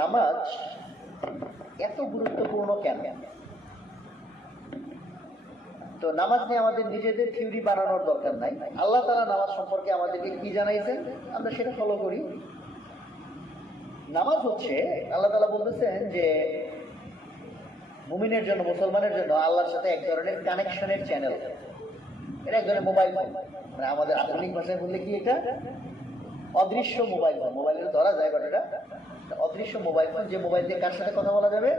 নামাজ এত গুরুত্বপূর্ণ কেন? তো নামাজ নিয়ে আমাদের নিজেদের থিওরি বানানোর দরকার নাই। আল্লাহ তাআলা নামাজ সম্পর্কে আমাদেরকে কি জানাইছেন আমরা সেটা ফলো করি। নামাজ হচ্ছে আল্লাহ তাআলা বলতেছেন যে মুমিনের জন্য, মুসলমানের জন্য আল্লাহর সাথে এক ধরনের কানেকশনের চ্যানেল। এটা এক ধরনের মোবাইল ফোন, মানে আমাদের আধুনিক ভাষায় বললে কি এটা অদৃশ্য মোবাইল ফোন। মোবাইলের ধরা যায় বাট এটা অদৃশ্য মোবাইল ফোন, যে মোবাইল দিয়ে কার সাথে কথা বলা যাবে?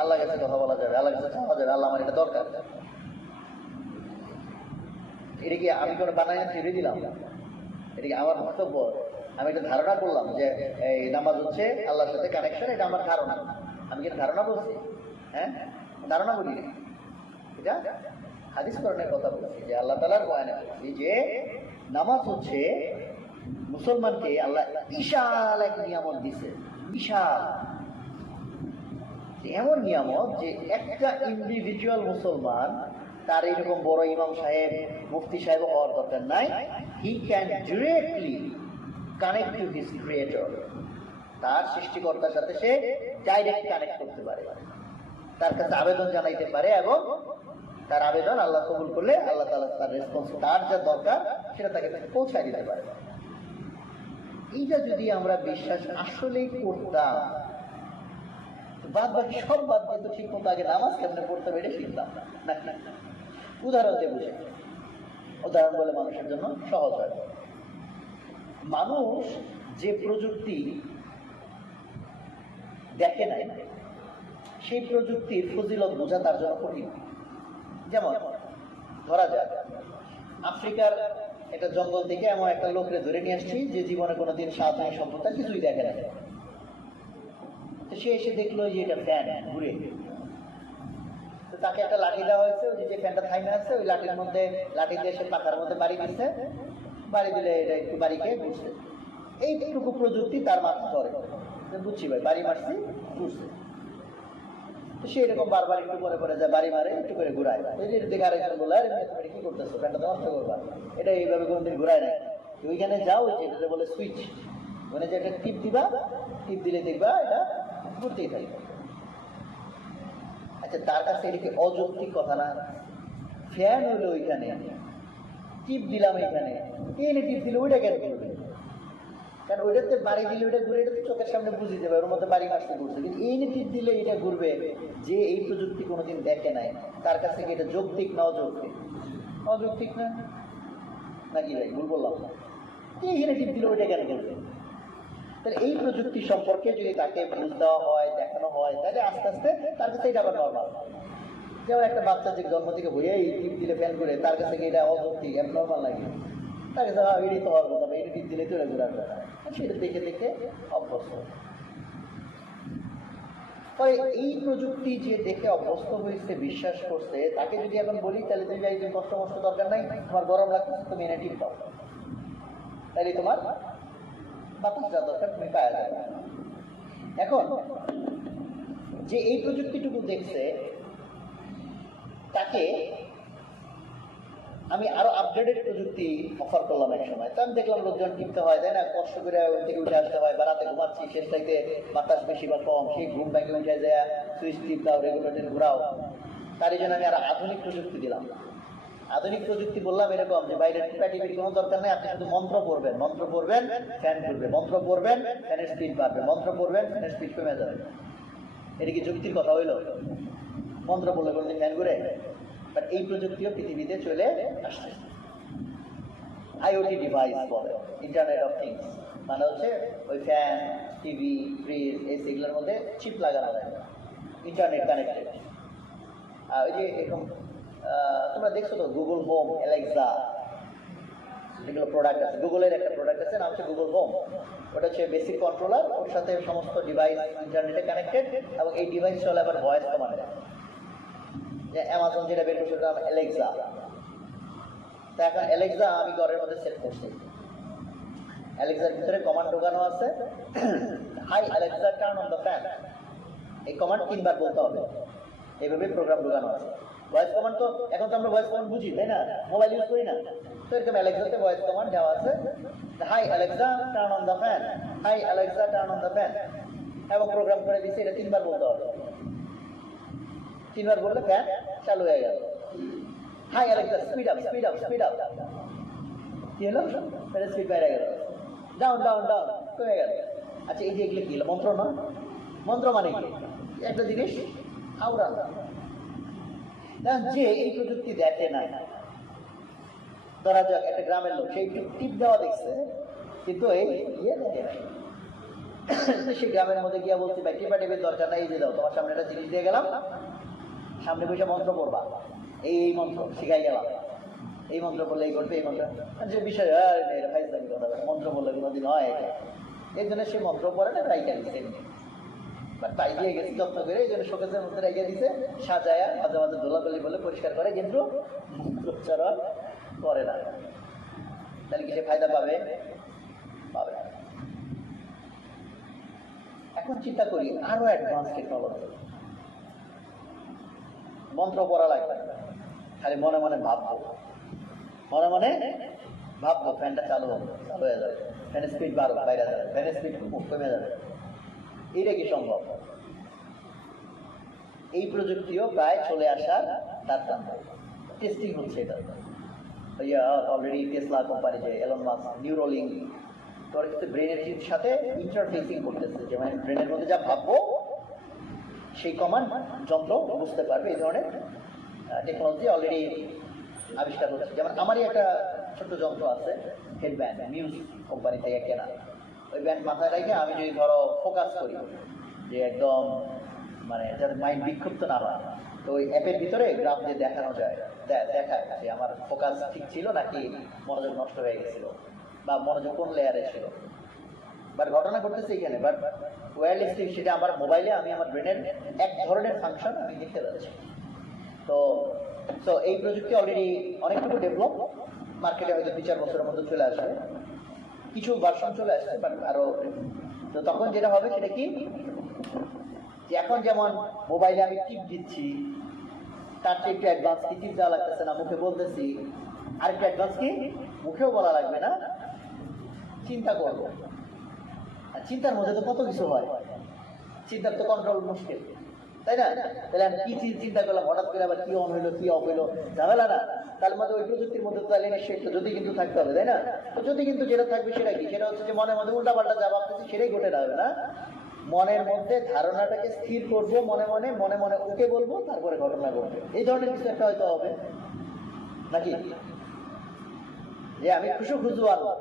আল্লাহর কাছে কথা বলা যাবে, আল্লাহর কাছে চাওয়া যাবে, আল্লাহ আমার এটা দরকার। এটা কি আমি কোনো বানাই থিওরি দিলাম? এটা কি আমার বক্তব্য? আমি একটা ধারণা করলাম যে এই নামাজ হচ্ছে আল্লাহর সাথে কানেকশন, এটা আমার ধারণা। আমি কি ধারণা বলছি? হ্যাঁ, ধারণা বলি না, এটা হাদিস করণের কথা বলছি যে আল্লাহ তাআলার বয়ানে বলছি যে নামাজ হচ্ছে মুসলমানকে আল্লাহ বিশাল এক নিয়ামত দিছে। বিশাল এমন নিয়ামত যে একটা ইন্ডিভিজুয়াল মুসলমান, তার এইরকম বড় ইমাম সাহেব, মুফতি সাহেব হওয়ার দরকার নাই। He can directly connect to his creator. তার সৃষ্টিকর্তার সাথে সে ডাইরেক্ট কানেক্ট করতে পারে, তার কাছে আবেদন জানাইতে পারে এবং তার আবেদন আল্লাহ কবুল করলে আল্লাহ তাআলা তার রেসপন্স, তার যা দরকার সেটা তাকে পৌঁছায় দিতে পারে। এইটা যদি আমরা বিশ্বাস আসলেই করতাম, বাদ বাকি সব বাদ দিয়ে তো ঠিক মতো আগে নামাজ কেমনে পড়তে হবে এটা শিখতাম না। উদাহরণ দিয়ে বুঝে, উদাহরণ বলে মানুষের জন্য সহজ হয়। মানুষ যে প্রযুক্তি দেখে নাই, সেই প্রযুক্তির ফজিলত বোঝা তার জন্য কঠিন। যেমন ধরা যাক আফ্রিকার একটা জঙ্গল থেকে এমন একটা লোককে ধরে নিয়ে আসছি যে জীবনে কোনোদিন সাধারণ সভ্যতা কিছুই দেখে না। তো সে এসে দেখলো যে এটা ফ্যান ঘুরে, তো তাকে একটা লাঠি দেওয়া হয়েছে, ওই যে ফ্যানটা থাইমে আছে ওই লাঠির মধ্যে, লাঠি দিয়ে সে পাখার মধ্যে বাড়ি দিচ্ছে, বাড়ি দিলে এটা একটু বাড়ি খেয়ে ঘুরছে। এইটুকু প্রযুক্তি তার মাথা ধরে, বুঝছি ভাই বাড়ি মারছি ঘুরছে। তো সে এরকম বারবার একটু করে করে যায়, বাড়ি মারে একটু করে ঘুরায়। দেখে আরেকজন বলে আরে তুমি কি করতেছো, ফ্যানটা তো নষ্ট করবা, এটা এইভাবে কোনোদিন ঘুরায় না। ওইখানে যাও, যেটা বলে সুইচ, মানে যে একটা টিপ দিবা, টিপ দিলে দেখবা এটা ঘুরতেই থাকবে। আচ্ছা, তার কাছে এটা কি অযৌক্তিক কথা না? ফ্যান হইলো ওইখানে, টিপ দিলাম এইখানে, এনে টিপ দিলে ওইটা কেন করবে? কারণ ওইটাতে বাড়ি দিলে ওইটা ঘুরে, এটা তো চোখের সামনে বুঝে যাবে ওর মধ্যে বাড়ি মারতে ঘুরছে। কিন্তু এই টিপ দিলে এটা ঘুরবে, যে এই প্রযুক্তি কোনোদিন দেখে নাই, তার কাছে কি এটা যৌক্তিক না অযৌক্তিক? অযৌক্তিক না নাকি ভাই? ভুল বললাম না? এইখানে টিপ দিলে ওইটা কেন করবে? তাহলে এই প্রযুক্তি সম্পর্কে যদি তাকে বুঝ দেওয়া হয়, দেখানো হয়, তাহলে আস্তে আস্তে তার কাছে এটা আবার নর্মাল। যেমন একটা বাচ্চা যে জন্ম থেকে হয়ে এই টিপ দিলে ফ্যান করে, তার কাছে এটা অযৌক্তিক, নর্মাল লাগে। তার কাছে এটাই তো হওয়ার কথা, এটা টিপ দিলে চলে ঘুরার কথা, সেটা দেখে দেখে অভ্যস্ত। এই প্রযুক্তি যে দেখে অভ্যস্ত হয়েছে, বিশ্বাস করছে, তাকে যদি এখন বলি তাহলে তুমি একদিন কষ্ট মষ্ট দরকার নাই, তোমার গরম লাগছে তুমি এনে টিপ দাও, তাহলে তোমার বাতাস যা দরকার তুমি পাওয়া যাবে। এখন যে এই প্রযুক্তিটুকু দেখছে, তাকে আমি আরো আপগ্রেডেড প্রযুক্তি অফার করলাম এক সময়। তো আমি দেখলাম লোকজন টিপতে হয়, তাই না, কষ্ট করে ওই থেকে উঠে আসতে হয়, বা রাতে ঘুমাচ্ছি শেষ চাইতে বাতাস বেশি বা কম, সেই ঘুম ব্যাগে উঠে যায়, সুইচ টিপ দাও, রেগুলেটর ঘুরাও। তারই জন্য আমি আরো আধুনিক প্রযুক্তি দিলাম। আধুনিক প্রযুক্তি বললাম এরকম যে বাইরে টিপাটিপির কোনো দরকার নেই, আপনি শুধু মন্ত্র পড়বেন, মন্ত্র পড়বেন ফ্যান ঘুরবে, মন্ত্র পড়বেন ফ্যানের স্পিড বাড়বে, মন্ত্র পড়বেন ফ্যানের স্পিড কমে যাবে। এটা কি যুক্তির কথা হইল? মন্ত্র পড়লে কোনোদিন ফ্যান ঘুরে? বাট এই প্রযুক্তিও পৃথিবীতে চলে আসছে। আইওটি ডিভাইস বলে, ইন্টারনেট অফ থিংস, মানে হচ্ছে ওই ফ্যান, টিভি, ফ্রিজ, এসি এগুলোর মধ্যে চিপ লাগানো যায়, ইন্টারনেট কানেক্টেড। আর ওই যে এরকম তোমরা দেখছো তো গুগল হোম, অ্যালেক্সা, এগুলো প্রোডাক্ট আছে। গুগলের একটা প্রোডাক্ট আছে, নাম হচ্ছে গুগল হোম। ওটা হচ্ছে বেসিক কন্ট্রোলার, ওর সাথে সমস্ত ডিভাইস ইন্টারনেটে কানেক্টেড, এবং এই ডিভাইস চলে আবার ভয়েস কমান্ডে। যে অ্যামাজন যেটা বের করছে ওটা অ্যালেক্সা। তো এখন অ্যালেক্সা আমি ঘরের মধ্যে সেট করছি, অ্যালেক্সার ভিতরে কমান্ড ঢোকানো আছে, hi Alexa turn on the fan. এই কমান্ড 3 বার বলতে হবে, এইভাবে প্রোগ্রাম ঢোকানো আছে। ভয়েস কমান্ড তো এখন তো আমরা ভয়েস কমান্ড বুঝি, তাই না, মোবাইল ইউজ করি না। তো এরকম অ্যালেক্সাতে ভয়েস কমান্ড দেওয়া আছে, hi Alexa turn on the fan, hi Alexa turn on the fan. এবং প্রোগ্রাম করে দিচ্ছে এটা 3 বার বলতে হবে। 3 বার বললে ফ্যান চালু হয়ে গেল। Hi Alexa speed up speed up speed up, কি হলো? ফ্যানের স্পিড বেড়ে গেল। ডাউন ডাউন ডাউন কমে গেল। আচ্ছা এই যে এগুলো কি হলো? মন্ত্র না? মন্ত্র মানে কি? একটা জিনিস আওড়ান। যে এই প্রযুক্তি দেখে না, ধরা যাক একটা গ্রামের লোক, সেই টিপ দেওয়া দেখছে কিন্তু এই ইয়ে দেখে না, সেই গ্রামের মধ্যে গিয়া বলছি ভাই টিপা টিপের দরকার নাই, এই যে দাও তোমার সামনে একটা জিনিস দিয়ে গেলাম, সামনে বসে মন্ত্র পড়বা, এই মন্ত্র শিখাই গেলাম, এই মন্ত্র বললে এই করবে, এই মন্ত্র যে বিষয় মন্ত্র বললে কোনোদিন হয়। এই জন্য সে মন্ত্র পড়ে না, ট্রাই দিচ্ছে বা টাই দিয়ে গেছে যত্ন করে, এই জন্য শোকেসের মধ্যে রেখে দিছে, সাজায়া মাঝে মাঝে ধোলাধুলি বলে পরিষ্কার করে, কিন্তু মন্ত্রোচ্চারণ করে না। তাহলে কি সে ফায়দা পাবে? পাবে। এখন চিন্তা করি আরো অ্যাডভান্স টেকনোলজি। মন্ত্র পড়া লাগবে না, খালি মনে মনে ভাববো, মনে মনে ভাববো ফ্যানটা চালু হবে, চালু হয়ে যাবে, ফ্যানের স্পিড বাইরে যাবে, ফ্যানের স্পিড কমে যাবে। এটা কি সম্ভব? এই প্রযুক্তিও প্রায় চলে আসার তার টেস্টিং হচ্ছে। এটা অলরেডি টেসলা কোম্পানি যে এলন মাস্ক নিউরোলিং ব্রেনের সাথে ইন্টারফেসিং করতেছে, যে মানে ব্রেনের মধ্যে যা ভাববো সেই কমান্ড যন্ত্র বুঝতে পারবে। এই ধরনের টেকনোলজি অলরেডি আবিষ্কার হচ্ছে। যেমন আমারই একটা ছোট্ট যন্ত্র আছে, হেডব্যান্ড, মিউজ কোম্পানি থেকে কেনা। ওই ব্যান্ড মাথায় রেখে আমি যদি ধরো ফোকাস করি, যে একদম মানে যাতে মাইন্ড বিক্ষিপ্ত না হয়, তো ওই অ্যাপের ভিতরে গ্রাফ দিয়ে দেখানো যায়, দেখায় যে আমার ফোকাস ঠিক ছিল নাকি মনোযোগ নষ্ট হয়ে গেছিল, বা মনোযোগ কোন লেয়ারে ছিল। বাট ঘটনা ঘটতেছে এখানে, বাট ওয়্যারলেসলি সেটা আমার মোবাইলে আমি আমার ব্রেনের এক ধরনের ফাংশন আমি দেখতে পাচ্ছি। তো এই প্রযুক্তি অলরেডি অনেকটুকু ডেভেলপ, মার্কেটে হয়তো 2-4 বছরের মধ্যে চলে আসবে, কিছু ভার্সন চলে আসছে, বাট আরো। তো তখন যেটা হবে সেটা কি, যে এখন যেমন মোবাইলে আমি টিপ দিচ্ছি, তার চেয়ে একটু অ্যাডভান্স কি টিপ দেওয়া লাগতেছে না, মুখে বলতেছি, আরেকটু অ্যাডভান্স কি মুখেও বলা লাগবে না, চিন্তা করবো। আর চিন্তার মধ্যে তো কত কিছু হয়, চিন্তার তো কন্ট্রোল মুশকিল, তাই না? তাহলে আমি কি চিন্তা করলাম, হঠাৎ করে আবার কি অন হইলো কি অফ হইলো, ঝামেলা না? তার মধ্যে ওই প্রযুক্তির মধ্যে তো তাহলে নিশ্চয়ই একটা যদি কিন্তু থাকতে হবে, তাই না? তো যদি কিন্তু যেটা থাকবে সেটা কি, সেটা হচ্ছে যে মনের মধ্যে উল্টা পাল্টা যা ভাবতেছি সেটাই ঘটে যাবে না, মনের মধ্যে ধারণাটাকে স্থির করবো, মনে মনে মনে মনে ওকে বলবো, তারপরে ঘটনা ঘটবে। এই ধরনের কিছু একটা হয়তো হবে নাকি, যে আমি খুশু আনবো,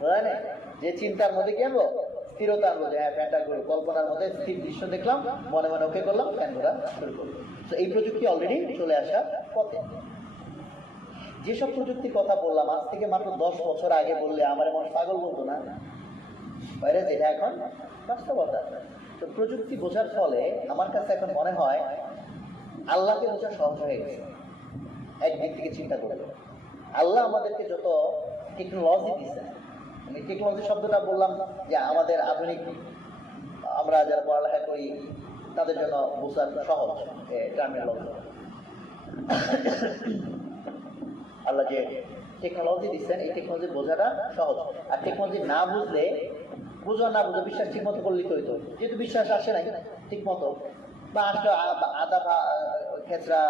বুঝলেন? যে চিন্তার মধ্যে কি আনবো, স্থিরতা আনবো, যে হ্যাঁ ফ্যানটা ঘুরে, কল্পনার মধ্যে স্থির দৃশ্য দেখলাম, মনে মনে ওকে করলাম, ফ্যান ঘোরা শুরু করলো। তো এই প্রযুক্তি অলরেডি চলে আসার পথে। যেসব প্রযুক্তির কথা বললাম আজ থেকে মাত্র 10 বছর আগে বললে আমার মানুষ পাগল বলতো না, বাইরে যেটা এখন বাস্তবতা। তো প্রযুক্তি বোঝার ফলে আমার কাছে এখন মনে হয় আল্লাহকে বোঝা সহজ হয়ে গেছে। একদিক থেকে চিন্তা করলে আল্লাহ আমাদেরকে যত টেকনোলজি দিচ্ছে, আমি টেকনোলজি শব্দটা বললাম যে আমাদের আধুনিক, আমরা যারা পড়ালেখা করি তাদের জন্য বোঝার সহজ টার্মিনোলজি। আল্লাহ যে টেকনোলজি দিচ্ছেন, এই টেকনোলজি বোঝাটা সহজ। আর টেকনোলজি না বুঝলে, বুঝো না বুঝো, বিশ্বাস ঠিক মতো করলেই হইতো, যেহেতু বিশ্বাস আসে নাই ঠিক মতো, বা আসলে আদা খেচরা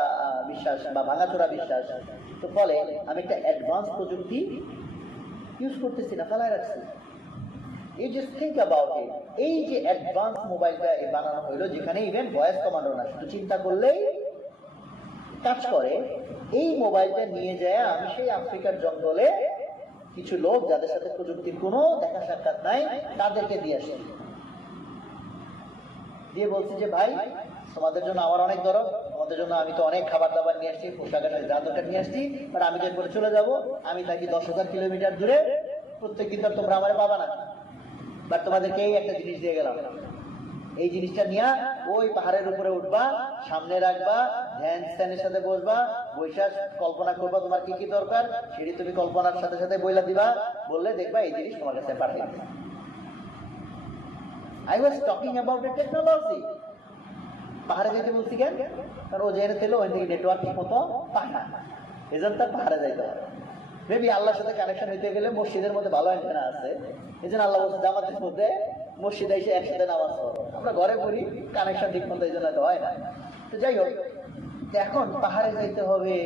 বিশ্বাস বা ভাঙাচোরা বিশ্বাস, তো ফলে আমি একটা অ্যাডভান্স প্রযুক্তি ইউজ করতেছি না, ফেলায় রাখছি। You just think about it. এই যে অ্যাডভান্স মোবাইলটা বানানো হইলো, যেখানে ইভেন ভয়েস কমান্ডও না, শুধু চিন্তা করলেই কাজ করে, এই মোবাইলটা নিয়ে যায় আমি সেই আফ্রিকার জঙ্গলে কিছু লোক যাদের সাথে প্রযুক্তির কোনো দেখা সাক্ষাৎ নাই, তাদেরকে দিয়ে আসি, দিয়ে বলছি যে ভাই তোমাদের জন্য আমার অনেক দরদ, তোমাদের জন্য আমি তো অনেক খাবার দাবার নিয়ে আসছি, পোশাক যা দরকার নিয়ে আসছি, বাট আমি যে করে চলে যাব, আমি থাকি 10,000 কিলোমিটার দূরে, প্রত্যেকদিন তো তোমরা আমার পাবা না, বাট তোমাদেরকে এই একটা জিনিস দিয়ে গেলাম, এই জিনিসটা নিয়ে ওই পাহাড়ের উপরে উঠবা, সামনে রাখবা, ধ্যান স্থানের সাথে বসবা, বৈশাখ কল্পনা করবা তোমার কি কি দরকার, সেটি তুমি কল্পনার সাথে সাথে বইলা দিবা, বললে দেখবা এই জিনিস তোমার কাছে পাঠিয়ে দিবে। I was talking about the technology. পাহাড়ে যেতে বলছি কেন? কারণ ও জেনে ছিল ওই দিকে নেটওয়ার্ক ঠিক মতো পায় না, এই জন্য তার পাহাড়ে যাইতে হবে। মেবি আল্লাহর সাথে কানেকশন হইতে গেলে মসজিদের মধ্যে ভালো অ্যান্টেনা আছে, এই জন্য আল্লাহ বলছে জামাতের মধ্যে মসজিদে এসে একসাথে নামাজ পড়ো, আমরা ঘরে পড়ি, কানেকশন ঠিক মতো এই জন্য তো হয় না। তো যাই হোক, এখন পাহাড়ে যেতে হবে,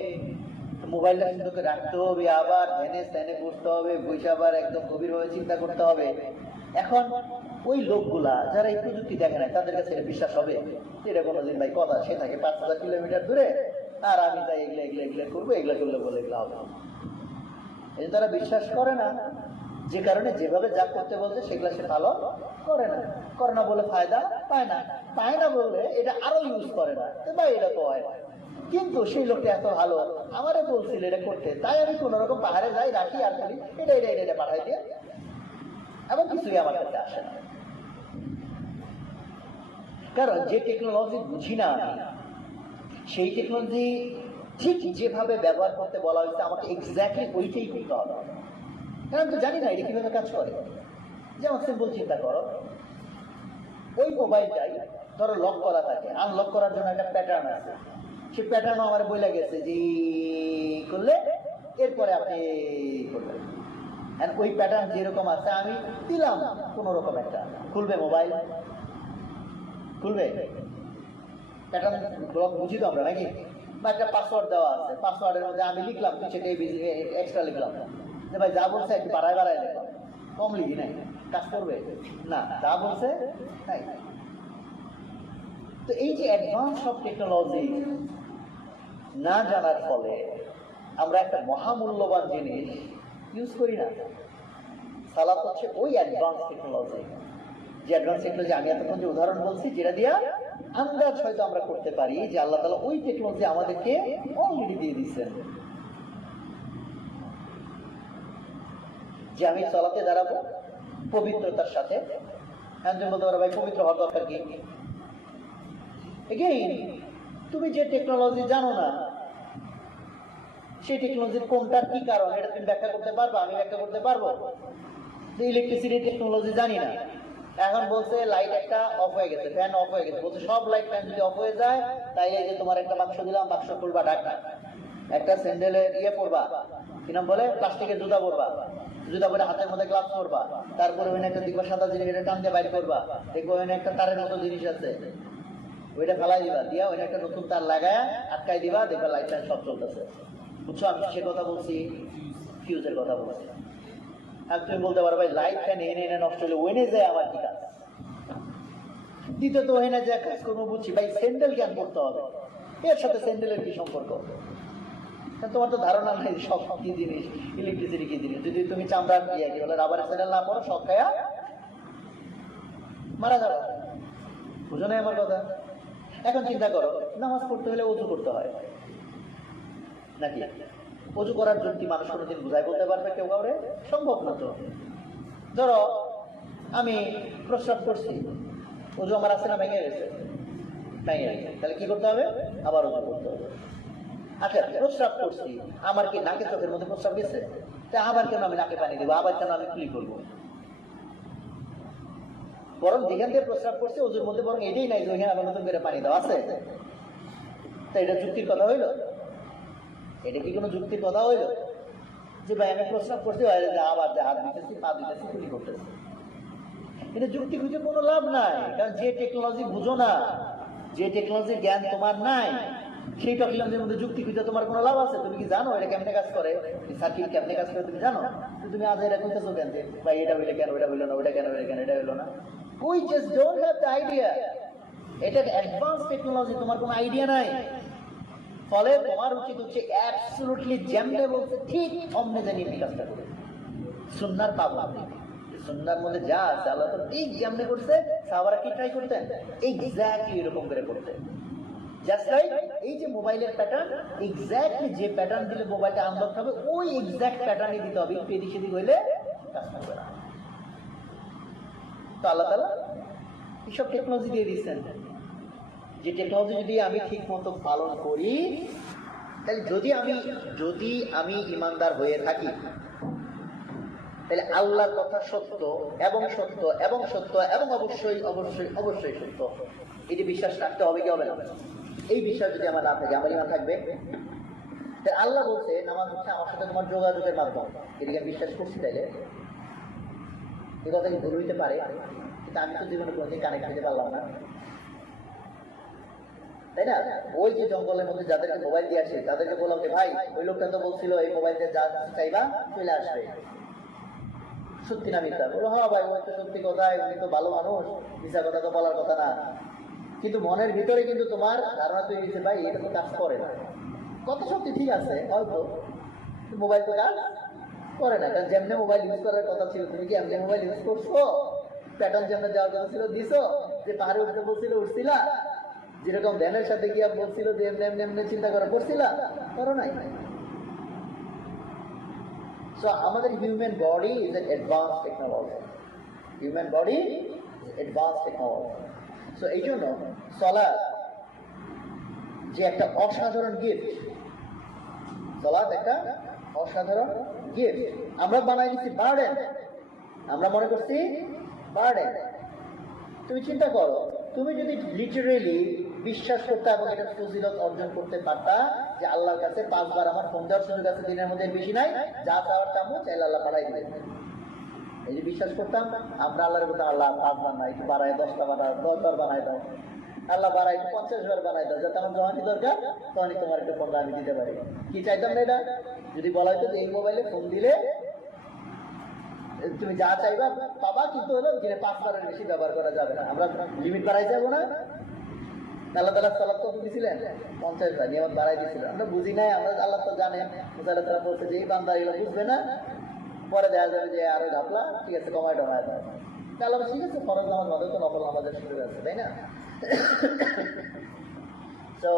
মোবাইলটা সুন্দর করে রাখতে হবে, আবার ধ্যানে স্থানে বসতে হবে, বসে আবার একদম গভীরভাবে চিন্তা করতে হবে। এখন ওই লোকগুলা যারা এই প্রযুক্তি দেখে না, তাদের কাছে এটা বিশ্বাস হবে? এটা কোনোদিন ভাই কথা, সে থাকে 5,000 কিলোমিটার দূরে, আর আমি তাই এগুলো এগুলো এগুলো করবো, এগুলো করলে বলে এগুলো হবে। এই তারা বিশ্বাস করে না, যে কারণে যেভাবে যা করতে বলছে সেগুলো সে ভালো করে না। করে না বলে ফায়দা পায় না, পায় না বলে এটা আরো ইউজ করে না, ভাই এটা তো হয় না। কিন্তু সেই লোকটা এত ভালো, আমারে বলছিল এটা করতে, তাই আমি কোন রকম পাহাড়ে যাই, রাখি আর করি, এটা এটা এটা পাঠাই দিয়ে, এমন কিছুই আমার কাছে আসে না। কারণ যে টেকনোলজি বুঝি না আমি, সেই টেকনোলজি ঠিক যেভাবে ব্যবহার করতে বলা হয়েছে আমাকে এক্স্যাক্টলি ওইটাই করতে হবে। কারণ তো জানি না এটা কিভাবে কাজ করে। যেমন সিম্পল চিন্তা করো, ওই মোবাইলটাই ধরো লক করা থাকে, আনলক করার জন্য একটা প্যাটার্ন আছে, সেই প্যাটার্নও আমার বইলা গেছে যে করলে এরপরে আপনি করবেন। ওই প্যাটার্ন যেরকম আছে আমি দিলাম কোন রকম একটা, খুলবে মোবাইল, খুলবে প্যাটার্ন ব্লক, বুঝি তো আমরা নাকি? বা একটা পাসওয়ার্ড দেওয়া আছে, পাসওয়ার্ডের মধ্যে আমি লিখলাম সেটাই এক্সট্রা লিখলাম, যে ভাই যা বলছে একটু বাড়ায় বাড়ায় লিখলাম, কম লিখি নাই, কাজ করবে না, যা বলছে তাই। তো এই যে অ্যাডভান্স সব টেকনোলজি না জানার ফলে আমরা একটা মহামূল্যবান জিনিস ইউজ করি না। সালাত হচ্ছে ওই অ্যাডভান্স টেকনোলজি, যে অ্যাডভান্স টেকনোলজি আমি এতক্ষণ যে উদাহরণ বলছি, যেটা দিয়া আন্দাজ হয়তো আমরা করতে পারি যে আল্লাহ তাআলা ওই টেকনোলজি আমাদেরকে অলরেডি দিয়ে দিচ্ছেন। যে আমি সালাতে দাঁড়াবো পবিত্রতার সাথে, একজন বলতে পারো ভাই পবিত্র হওয়ার দরকার কি? এগেইন তুমি যে টেকনোলজি জানো না, সেই টেকনোলজির কোনটার কি কারণ এটা তুমি ব্যাখ্যা করতে পারবো? আমি ব্যাখ্যা করতে পারবো? যে ইলেকট্রিসিটি টেকনোলজি জানি না, এখন বলছে লাইট একটা অফ হয়ে গেছে, ফ্যান অফ হয়ে গেছে, বলছে সব লাইট ফ্যান যদি অফ হয়ে যায় তাই এই যে তোমার একটা বাক্স দিলাম, বাক্স খুলবা ঢাকা, একটা স্যান্ডেলের পরবা, কি নাম বলে, প্লাস্টিকের জুতা পরবা, জুতা পরে হাতের মধ্যে গ্লাভস পরবা, তারপরে ওখানে একটা দিবা সাদা জিনিস, এটা টান দিয়ে বাইর করবা, দেখবো ওখানে একটা তারের মতো জিনিস আছে, ওইটা ফেলাই দিবা, দিয়া ওইটা একটা নতুন তার লাগায় আটকাই দিবা, দেখবা লাইট ফ্যান সব চলতেছে। বুঝছো আমি সে কথা বলছি, ফিউজের কথা বলছি। আর তুমি বলতে পারো ভাই লাইট ফ্যান এনে এনে নষ্ট হলে ওয়েনে যায় আমার কি কাজ? দ্বিতীয়ত ওয়েনে যায় কাজ করবো বুঝছি, ভাই স্যান্ডেল কেন করতে হবে, এর সাথে স্যান্ডেলের কি সম্পর্ক? তোমার তো ধারণা নাই সব কি জিনিস, ইলেকট্রিসিটি কি জিনিস। যদি তুমি চামড়ার কি বলে রাবারের স্যান্ডেল না পরো, সব খায়া মারা যাবে। বুঝো না আমার কথা? এখন চিন্তা করো, নামাজ পড়তে হলে ওযু করতে হয় নাকি? ওযু করার যুক্তি মানুষ কোনোদিন বুঝাই বলতে পারবে কেউ কাউরে? সম্ভব না তো। ধরো আমি প্রস্রাব করছি, ওযু আমার আছে না ভেঙে গেছে? ভেঙে গেছে, তাহলে কি করতে হবে? আবার ওযু করতে হবে। আচ্ছা প্রস্রাব করছি, আমার কি নাকে চোখের মধ্যে প্রস্রাব গেছে? তা আবার কেন আমি নাকে পানি দেবো, আবার কেন আমি কুলি করবো? বরং যেখান থেকে প্রস্রাব করছে ওযুর মধ্যে বরং এটাই নাই যে ওইখানে আবার নতুন করে পানি দেওয়া আছে। তা এটা যুক্তির কথা হইল? এটা কি কোনো যুক্তির কথা হইল? যে ভাই আমি প্রস্রাব করছি, আবার হাত দিতেছি, পা দিতেছি, কুলি করতেছি। এটা যুক্তি খুঁজে কোনো লাভ নাই। কারণ যে টেকনোলজি বুঝো না, যে টেকনোলজির জ্ঞান তোমার নাই, সেই টেকনোলজির মধ্যে যুক্তি খুঁজে তোমার কোনো লাভ আছে? তুমি কি জানো এটা কেমনে কাজ করে, সার্কিট কেমনে কাজ করে তুমি জানো? তুমি আজ এটা কইতেছো কেন যে ভাই এটা হইলে কেন, ওইটা হইলো না, ওইটা কেন হইলে কেন, এটা হইলো না? We just don't have the idea. এটা অ্যাডভান্স টেকনোলজি, তোমার কোনো আইডিয়া নাই। ফলে তোমার উচিত হচ্ছে অ্যাবসলিউটলি যেমনে বলছে ঠিক অমনে জানিয়ে এই কাজটা করে। সুন্নাহর পাবলা, সুন্নাহর মধ্যে যা আছে আল্লাহ তো ঠিক যেমনে করছে, সাহাবারা কি ট্রাই করতেন? এক্স্যাক্টলি এরকম করে করতেন। জাস্ট লাইক এই যে মোবাইলের প্যাটার্ন, এক্স্যাক্টলি যে প্যাটার্ন দিলে মোবাইলটা আনলক হবে, ওই এক্স্যাক্ট প্যাটার্নই দিতে হবে, একটু এদিক সেদিক হইলে কাজ করবে না। তো আল্লাহ তাআলা এইসব টেকনোলজি দিয়ে দিচ্ছেন, যে টেকনোলজি যদি আমি ঠিক মতো পালন করি, তাহলে যদি আমি ইমানদার হয়ে থাকি, তাহলে আল্লাহর কথা সত্য এবং সত্য এবং সত্য এবং অবশ্যই অবশ্যই অবশ্যই সত্য, এটি বিশ্বাস রাখতে হবে কি হবে না? এই বিশ্বাস যদি আমার না থাকে, আমার ইমান থাকবে? আল্লাহ বলছে নামাজ হচ্ছে আমার সাথে তোমার যোগাযোগের মাধ্যম, এদিকে আমি বিশ্বাস করছি, তাইলে এই কথা কি ভুল হইতে পারে? কিন্তু আমি তো জীবনে কোনোদিন কানেক্ট হইতে পারলাম না, তাই না? ওই যে জঙ্গলের মধ্যে যাদেরকে মোবাইল দিয়ে আসে তাদেরকে বললাম যে ভাই ওই লোকটা তো বলছিল এই মোবাইল দিয়ে যা চাইবা চলে আসবে, সত্যি না মিথ্যা? বলো হ্যাঁ ভাই ওই তো সত্যি কথা, উনি তো ভালো মানুষ, মিথ্যা কথা তো বলার কথা না। কিন্তু মনের ভিতরে কিন্তু তোমার ধারণা তৈরি হয়েছে ভাই এটা তো কাজ করে না। কত সত্যি ঠিক আছে হয়তো, মোবাইল তো কাজ করে না, কারণ যেমনি মোবাইল ইউজ করার কথা ছিল তুমি কি এমনি মোবাইল ইউজ করছো? প্যাটার্ন যেমন দেওয়ার কথা ছিল দিছো, যে পাহাড়ে উঠতে বলছিল উঠছিলা, যেরকম ধ্যানের সাথে গিয়া বলছিল যে এমনি এমনি এমনি চিন্তা করা করছিলা, করো নাই। So আমাদের human body is an advance technology, human body advance technology. So এই জন্য সালাত যে একটা অসাধারণ গিফট, সালাত একটা অসাধারণ গিফট, আমরা বানাই দিচ্ছি বার্ডেন, আমরা মনে করছি বার্ডেন। তুমি চিন্তা করো, তুমি যদি লিটারেলি বিশ্বাস করতে এবং এটা ফজিলত অর্জন করতে পারতা যে আল্লাহর কাছে 5 বার আমার ফোন দেওয়ার সুযোগ আছে দিনের মধ্যে, বেশি নাই, যা চাওয়ার চামো চাইলে আল্লাহ পাঠাই দিলেন, এই যে বিশ্বাস করতাম আমরা আল্লাহর কথা, আল্লাহ 5 বার না একটু বাড়ায় 10টা বানায় 10 বার বানায় দাও, আল্লাহ বাড়ায় 50 বার বানায় দাও, যাতে আমার যখনই দরকার তখনই তোমার একটু ফোনটা আমি দিতে পারি। কি চাইতাম না এটা? যদি বলা হতো যে এই মোবাইলে ফোন দিলে তুমি যা চাইবা পাবা, কিন্তু হলো দিনে 5 বারের বেশি ব্যবহার করা যাবে না, আমরা লিমিট বাড়াই যাবো না। আল্লাহ তাআলা সালাত কত দিয়েছিলেন? 50 বার নিয়ম বাড়াই দিয়েছিলেন, আমরা বুঝি নাই, আমরা আল্লাহ তো জানে। মুসা আলাইহিস সালাম বলছে যে এই বান্দা এগুলো বুঝবে না, পরে দেখা যাবে যে আরো ঘাপলা, ঠিক আছে কমায় টমায় দাও, তাহলে ঠিক আছে ফরজ নামাজ বাদে তো নফল নামাজের সুযোগ আছে, তাই না? তো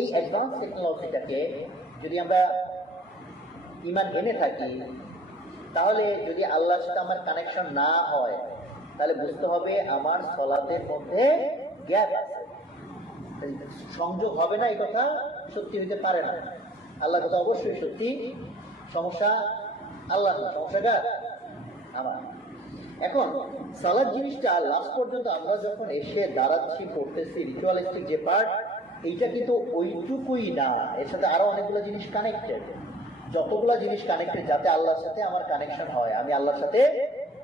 এই অ্যাডভান্স টেকনোলজিটাকে যদি আমরা ঈমান এনে থাকি, তাহলে যদি আল্লাহর সাথে আমার কানেকশন না হয় তাহলে বুঝতে হবে আমার সালাতের মধ্যে গ্যাপ আছে, সংযোগ হবে না, এই কথা সত্যি হইতে পারে না। আল্লাহর কথা অবশ্যই সত্যি, সমস্যা আল্লাহ না, সমস্যাটা আমার। এখন সালাত জিনিসটা লাস্ট পর্যন্ত আমরা যখন এসে দাঁড়াচ্ছি পড়তেছি, রিচুয়ালিস্টিক যে পার্ট, এইটা কিন্তু ওইটুকুই না, এর সাথে আরো অনেকগুলো জিনিস কানেক্টেড। যতগুলো জিনিস কানেক্টেড যাতে আল্লাহর সাথে আমার কানেকশন হয়, আমি আল্লাহর সাথে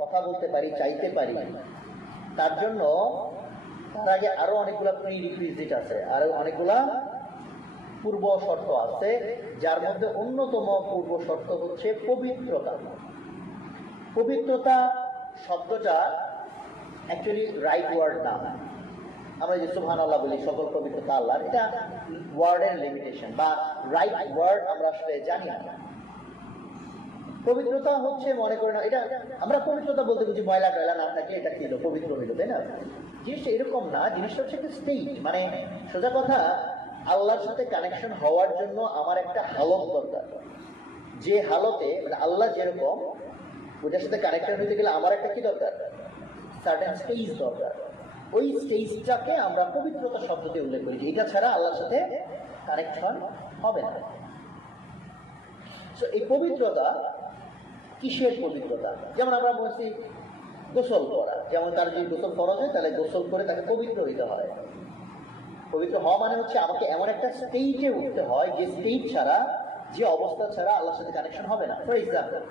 কথা বলতে পারি, চাইতে পারি, তার জন্য তার আগে আরো অনেকগুলা প্রি রিকুইজিট আছে, আরো অনেকগুলা পূর্ব শর্ত আছে, যার মধ্যে অন্যতম পূর্ব শর্ত হচ্ছে পবিত্রতা। পবিত্রতা শব্দটা অ্যাকচুয়ালি রাইট ওয়ার্ড না। আমরা যে সুবহানাল্লাহ বলি সকল পবিত্রতা আল্লাহর, এটা ওয়ার্ডের লিমিটেশন বা রাইট ওয়ার্ড আমরা আসলে জানি না। পবিত্রতা হচ্ছে মনে করি না, এটা আমরা পবিত্রতা বলতে বুঝি ময়লা টয়লা না থাকে এটা কি পবিত্র হইল, তাই না? জিনিসটা এরকম না, জিনিসটা হচ্ছে একটা স্টেট, মানে সোজা কথা আল্লাহর সাথে কানেকশন হওয়ার জন্য আমার একটা হালত দরকার, যে হালতে মানে আল্লাহ যেরকম ওটার সাথে কানেকশন হইতে গেলে আমার একটা কি দরকার, সার্টেন স্টেজ দরকার। ওই স্টেজটাকে আমরা পবিত্রতা শব্দ দিয়ে উল্লেখ করি, এটা ছাড়া আল্লাহর সাথে কানেকশন হবে না। এই পবিত্রতা কিসের পবিত্রতা? যেমন আমরা বলছি গোসল করা, যেমন তার যদি গোসল ফরজ হয় তাহলে গোসল করে তাকে পবিত্র হইতে হয়। পবিত্র হওয়া মানে হচ্ছে আমাকে এমন একটা স্টেজে উঠতে হয় যে স্টেজ ছাড়া, যে অবস্থা ছাড়া আল্লাহর সাথে কানেকশন হবে না। ফর এক্সাম্পল,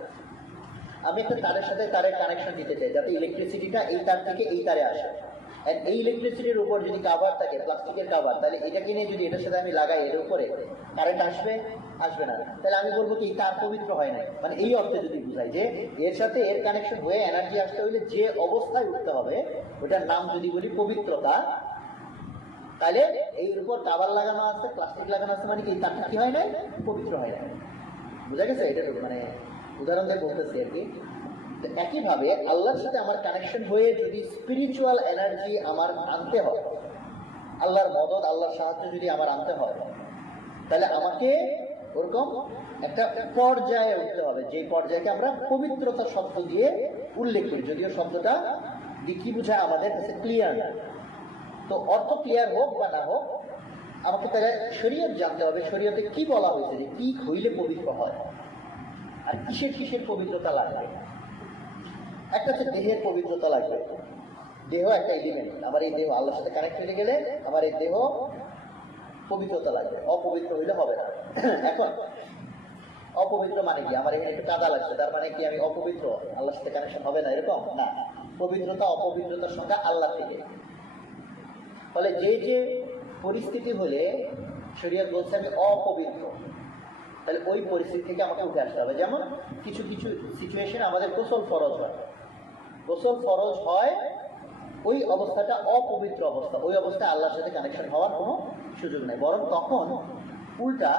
আমি একটা তারের সাথে তারের কানেকশন দিতে চাই যাতে ইলেকট্রিসিটিটা এই তার থেকে এই তারে আসে, এই ইলেকট্রিসিটির উপর যদি কাভার থাকে, প্লাস্টিকের কাভার, তাহলে এটা কিনে যদি এটার সাথে আমি লাগাই, এর উপরে কারেন্ট আসবে? আসবে না। তাহলে আমি বলবো কি তার পবিত্র হয় নাই, মানে এই অর্থে যদি বুঝাই যে এর সাথে এর কানেকশন হয়ে এনার্জি আসতে হইলে যে অবস্থায় উঠতে হবে ওটার নাম যদি বলি পবিত্রতা, তাহলে এই উপর কাভার লাগানো আছে, প্লাস্টিক লাগানো আছে, মানে কি তারটা কি হয় নাই? পবিত্র হয় নাই। বুঝা গেছে? এটা মানে উদাহরণ দিয়ে বলতেছি আর কি। একইভাবে আল্লাহর সাথে আমার কানেকশন হয়ে যদি স্পিরিচুয়াল এনার্জি আমার আনতে হয়, আল্লাহর মদদ আল্লাহর সাহায্য যদি আমার আনতে হয়, তাহলে আমাকে ওরকম একটা পর্যায়ে উঠতে হবে, যে পর্যায়কে আমরা পবিত্রতা শব্দ দিয়ে উল্লেখ করি, যদিও শব্দটা কি বোঝায় আমাদের কাছে ক্লিয়ার না। তো অর্থ ক্লিয়ার হোক বা না হোক, আমাকে তাহলে শরীয়ত জানতে হবে, শরীয়তে কি বলা হয়েছে, যে কি হইলে পবিত্র হয় আর কিসের কিসের পবিত্রতা লাগবে। একটা হচ্ছে দেহের পবিত্রতা লাগবে, দেহ একটা এলিমেন্ট, আমার এই দেহ আল্লাহর সাথে কানেক্ট হয়ে গেলে আমার এই দেহ পবিত্রতা লাগবে, অপবিত্র হইলে হবে না। এখন অপবিত্র মানে কি? আমার এখানে একটু কাদা লাগছে, তার মানে কি আমি অপবিত্র? আল্লাহর সাথে কানেকশন হবে না, এরকম না। পবিত্রতা অপবিত্রতার সংখ্যা আল্লাহ থেকে। ফলে যে যে পরিস্থিতি হলে শরীয়ত বলছে আমি অপবিত্র, তাহলে ওই পরিস্থিতি থেকে আমাকে উঠে আসতে হবে। যেমন কিছু কিছু সিচুয়েশনে আমাদের গোসল ফরজ হয়, গোসল ফরজ হয়, ওই অবস্থাটা অপবিত্র অবস্থা, ওই অবস্থায় আল্লাহর সাথে কানেকশন হওয়ার কোনো সুযোগ নেই, বরং তখন উল্টা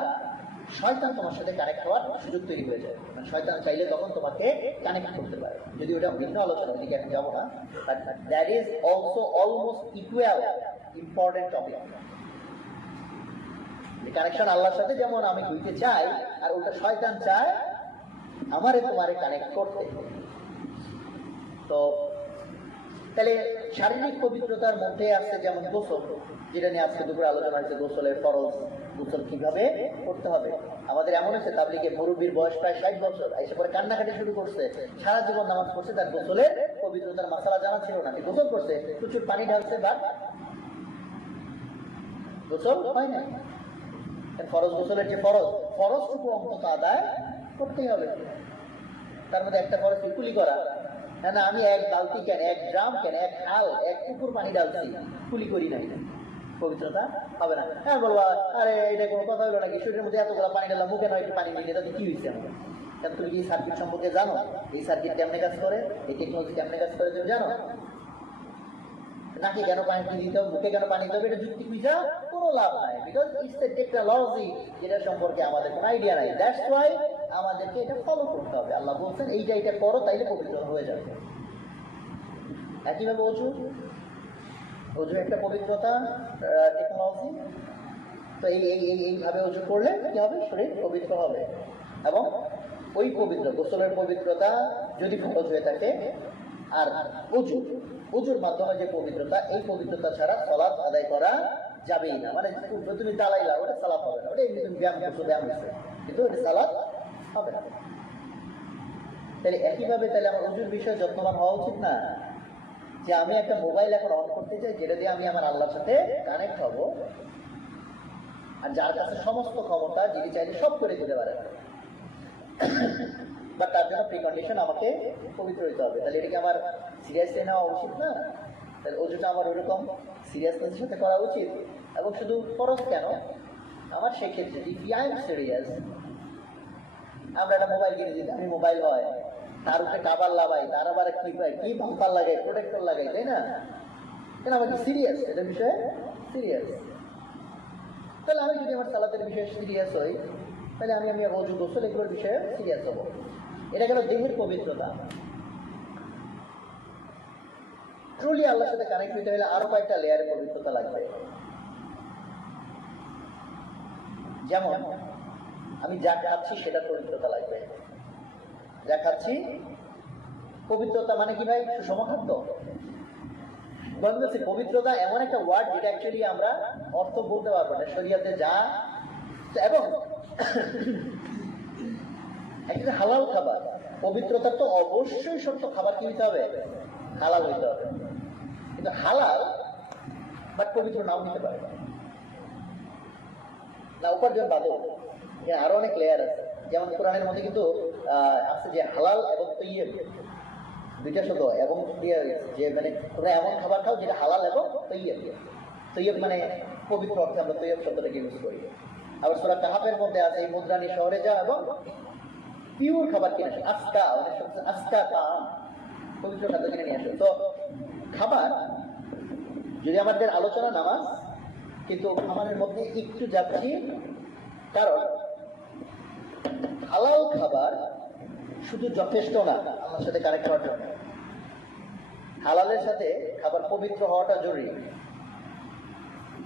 শয়তান তোমার সাথে কানেক্ট হওয়ার সুযোগ তৈরি হয়ে যায়। মানে শয়তান চাইলে তখন তোমাকে কানেক্ট করতে পারে। যদি ওটা ভিন্ন আলোচনা, ওদিকে আমি যাবো না, but that is also almost equal important topic. Connection আল্লাহর সাথে যেমন আমি হইতে চাই, আর ওটা শয়তান চায় আমারে তোমারে কানেক্ট করতে। তো তাহলে শারীরিক পবিত্রতার মধ্যে আছে যেমন গোসল, যেটা নিয়ে আজকে দুপুরে আলোচনা হয়েছে, গোসলের ফরজ, গোসল কিভাবে করতে হবে। আমাদের এমন হচ্ছে তাবলীগে মুরব্বীর বয়স প্রায় 60 বছর, এসে পরে কান্নাকাটি শুরু করছে, সারা জীবন নামাজ পড়ছে, তার গোসলের পবিত্রতার মাসালা জানা ছিল না, গোসল করছে, প্রচুর পানি ঢালছে, বা গোসল হয় না। ফরজ গোসলের যে ফরজটুকু অন্তত আদায় করতেই হবে। তার মধ্যে একটা ফরজ কুলি করা, না না আমি এক বালতি কেন, এক ড্রাম কেন, এক হাল, এক পুকুর পানি ডালছি, কুলি করি নাই, পবিত্রতা হবে না। হ্যাঁ বলবা, আরে এটা কোনো কথা হলো নাকি, শরীরের মধ্যে এতগুলো পানি ডালা, মুখে নয় একটু পানি মিলে, তাতে কি হয়েছে আমার? কারণ তুমি কি এই সার্কিট সম্পর্কে জানো? এই সার্কিট কেমনে কাজ করে, এই টেকনোলজি কেমনে কাজ করে তুমি জানো? নাকি কেন পানি দিতে হবে, মুখে কেন পানি দিতে হবে, এটা যুক্তি খুঁজা কোনো লাভ নাই, বিকজ ইটস এ টেকনোলজি, যেটা সম্পর্কে আমাদের কোনো আইডিয়া নাই। দ্যাটস ওয়াই আমাদেরকে এটা ফলো করতে হবে। আল্লাহ বলছেন এইটা এটা করো, তাইলে পবিত্র হয়ে যাবে। একইভাবে অজু, অজু একটা পবিত্রতা টেকনোলজি। তো এইভাবে অজু করলে কি হবে, শরীর পবিত্র হবে। এবং ওই পবিত্র গোসলের পবিত্রতা যদি ফরজ হয়ে থাকে, আর অজুর মাধ্যমে যে পবিত্রতা, এই পবিত্রতা ছাড়া সালাত আদায় করা যাবেই না। মানে তুমি দালাইলা, ওটা সালাত হবে না, ওটা এমনি তুমি ব্যায়াম করছো, ব্যায়াম হচ্ছে, কিন্তু ওটা সালাত হবে না। তাহলে একইভাবে তাহলে আমার অজুর বিষয়ে যত্নবান হওয়া উচিত না? যে আমি একটা মোবাইল এখন অন করতে চাই, যেটা দিয়ে আমি আমার আল্লাহর সাথে কানেক্ট হব, আর যার কাছে সমস্ত ক্ষমতা, যিনি চাইলে সব করে দিতে পারেন, বা তার জন্য প্রিকন্ডিশন আমাকে পবিত্র হইতে হবে। তাহলে এটাকে আমার সিরিয়াসলি নেওয়া উচিত না? তাহলে ওজুটা আমার ওরকম সিরিয়াসনেসের সাথে করা উচিত। এবং শুধু ফরজ কেন, আমার সেক্ষেত্রে ইফ আই এম সিরিয়াস, আমরা একটা মোবাইল কিনে দিই, আমি মোবাইল হয়, তার উপরে কাবার লাগাই, তার আবার কি পাই, কি বাম্পার লাগাই, প্রোটেক্টর লাগাই, তাই না? কেন আমাকে সিরিয়াস, এটার বিষয়ে সিরিয়াস। তাহলে আমি যদি আমার সালাতের বিষয়ে সিরিয়াস হই, তাহলে আমি অজু গোসল এগুলোর বিষয়ে সিরিয়াস হবো। এটা গেল দেহের পবিত্রতা। ট্রুলি আল্লাহর সাথে কানেক্ট হইতে হলে আরো কয়েকটা লেয়ারের পবিত্রতা লাগবে। যেমন আমি যা খাচ্ছি সেটার পবিত্রতা লাগবে। যা খাচ্ছি পবিত্রতা মানে কি ভাই? সুষম খাদ্য। পবিত্রতা এমন একটা ওয়ার্ড যেটা অ্যাকচুয়ালি আমরা অর্থ বলতে পারবো না শরিয়াতে যা। এবং একটা হালাল খাবার, পবিত্রতার তো অবশ্যই সত্য খাবার কি হইতে হবে, হালাল হইতে হবে। কিন্তু হালাল বাট পবিত্র নাও হতে পারে না, উপার্জন বাদেও আরো অনেক লেয়ার আছে। যেমন কোরআনের মধ্যে কিন্তু আছে যে হালাল এবং তৈয়ব, দুইটা শব্দ, এবং যে মানে তোমরা এমন খাবার খাও যেটা হালাল এবং তৈয়ব। তৈয়ব মানে পবিত্র অর্থে আমরা তৈয়ব শব্দটাকে ইউজ করি। আবার সূরা কাহাফের মধ্যে আছে এই মুদ্রানি শহরে যাও এবং পিওর খাবার কিনে আসো, আস্কা, অনেক শব্দ আস্কা কাম, পবিত্র খাদ্য কিনে নিয়ে আসো। তো খাবার যদি আমাদের আলোচনা নামাজ, কিন্তু খাবারের মধ্যে একটু যাচ্ছি, কারণ হালাল খাবার শুধু যথেষ্ট না আমার সাথে কানেক্ট হওয়ার জন্য। হালালের সাথে খাবার পবিত্র হওয়াটা জরুরি।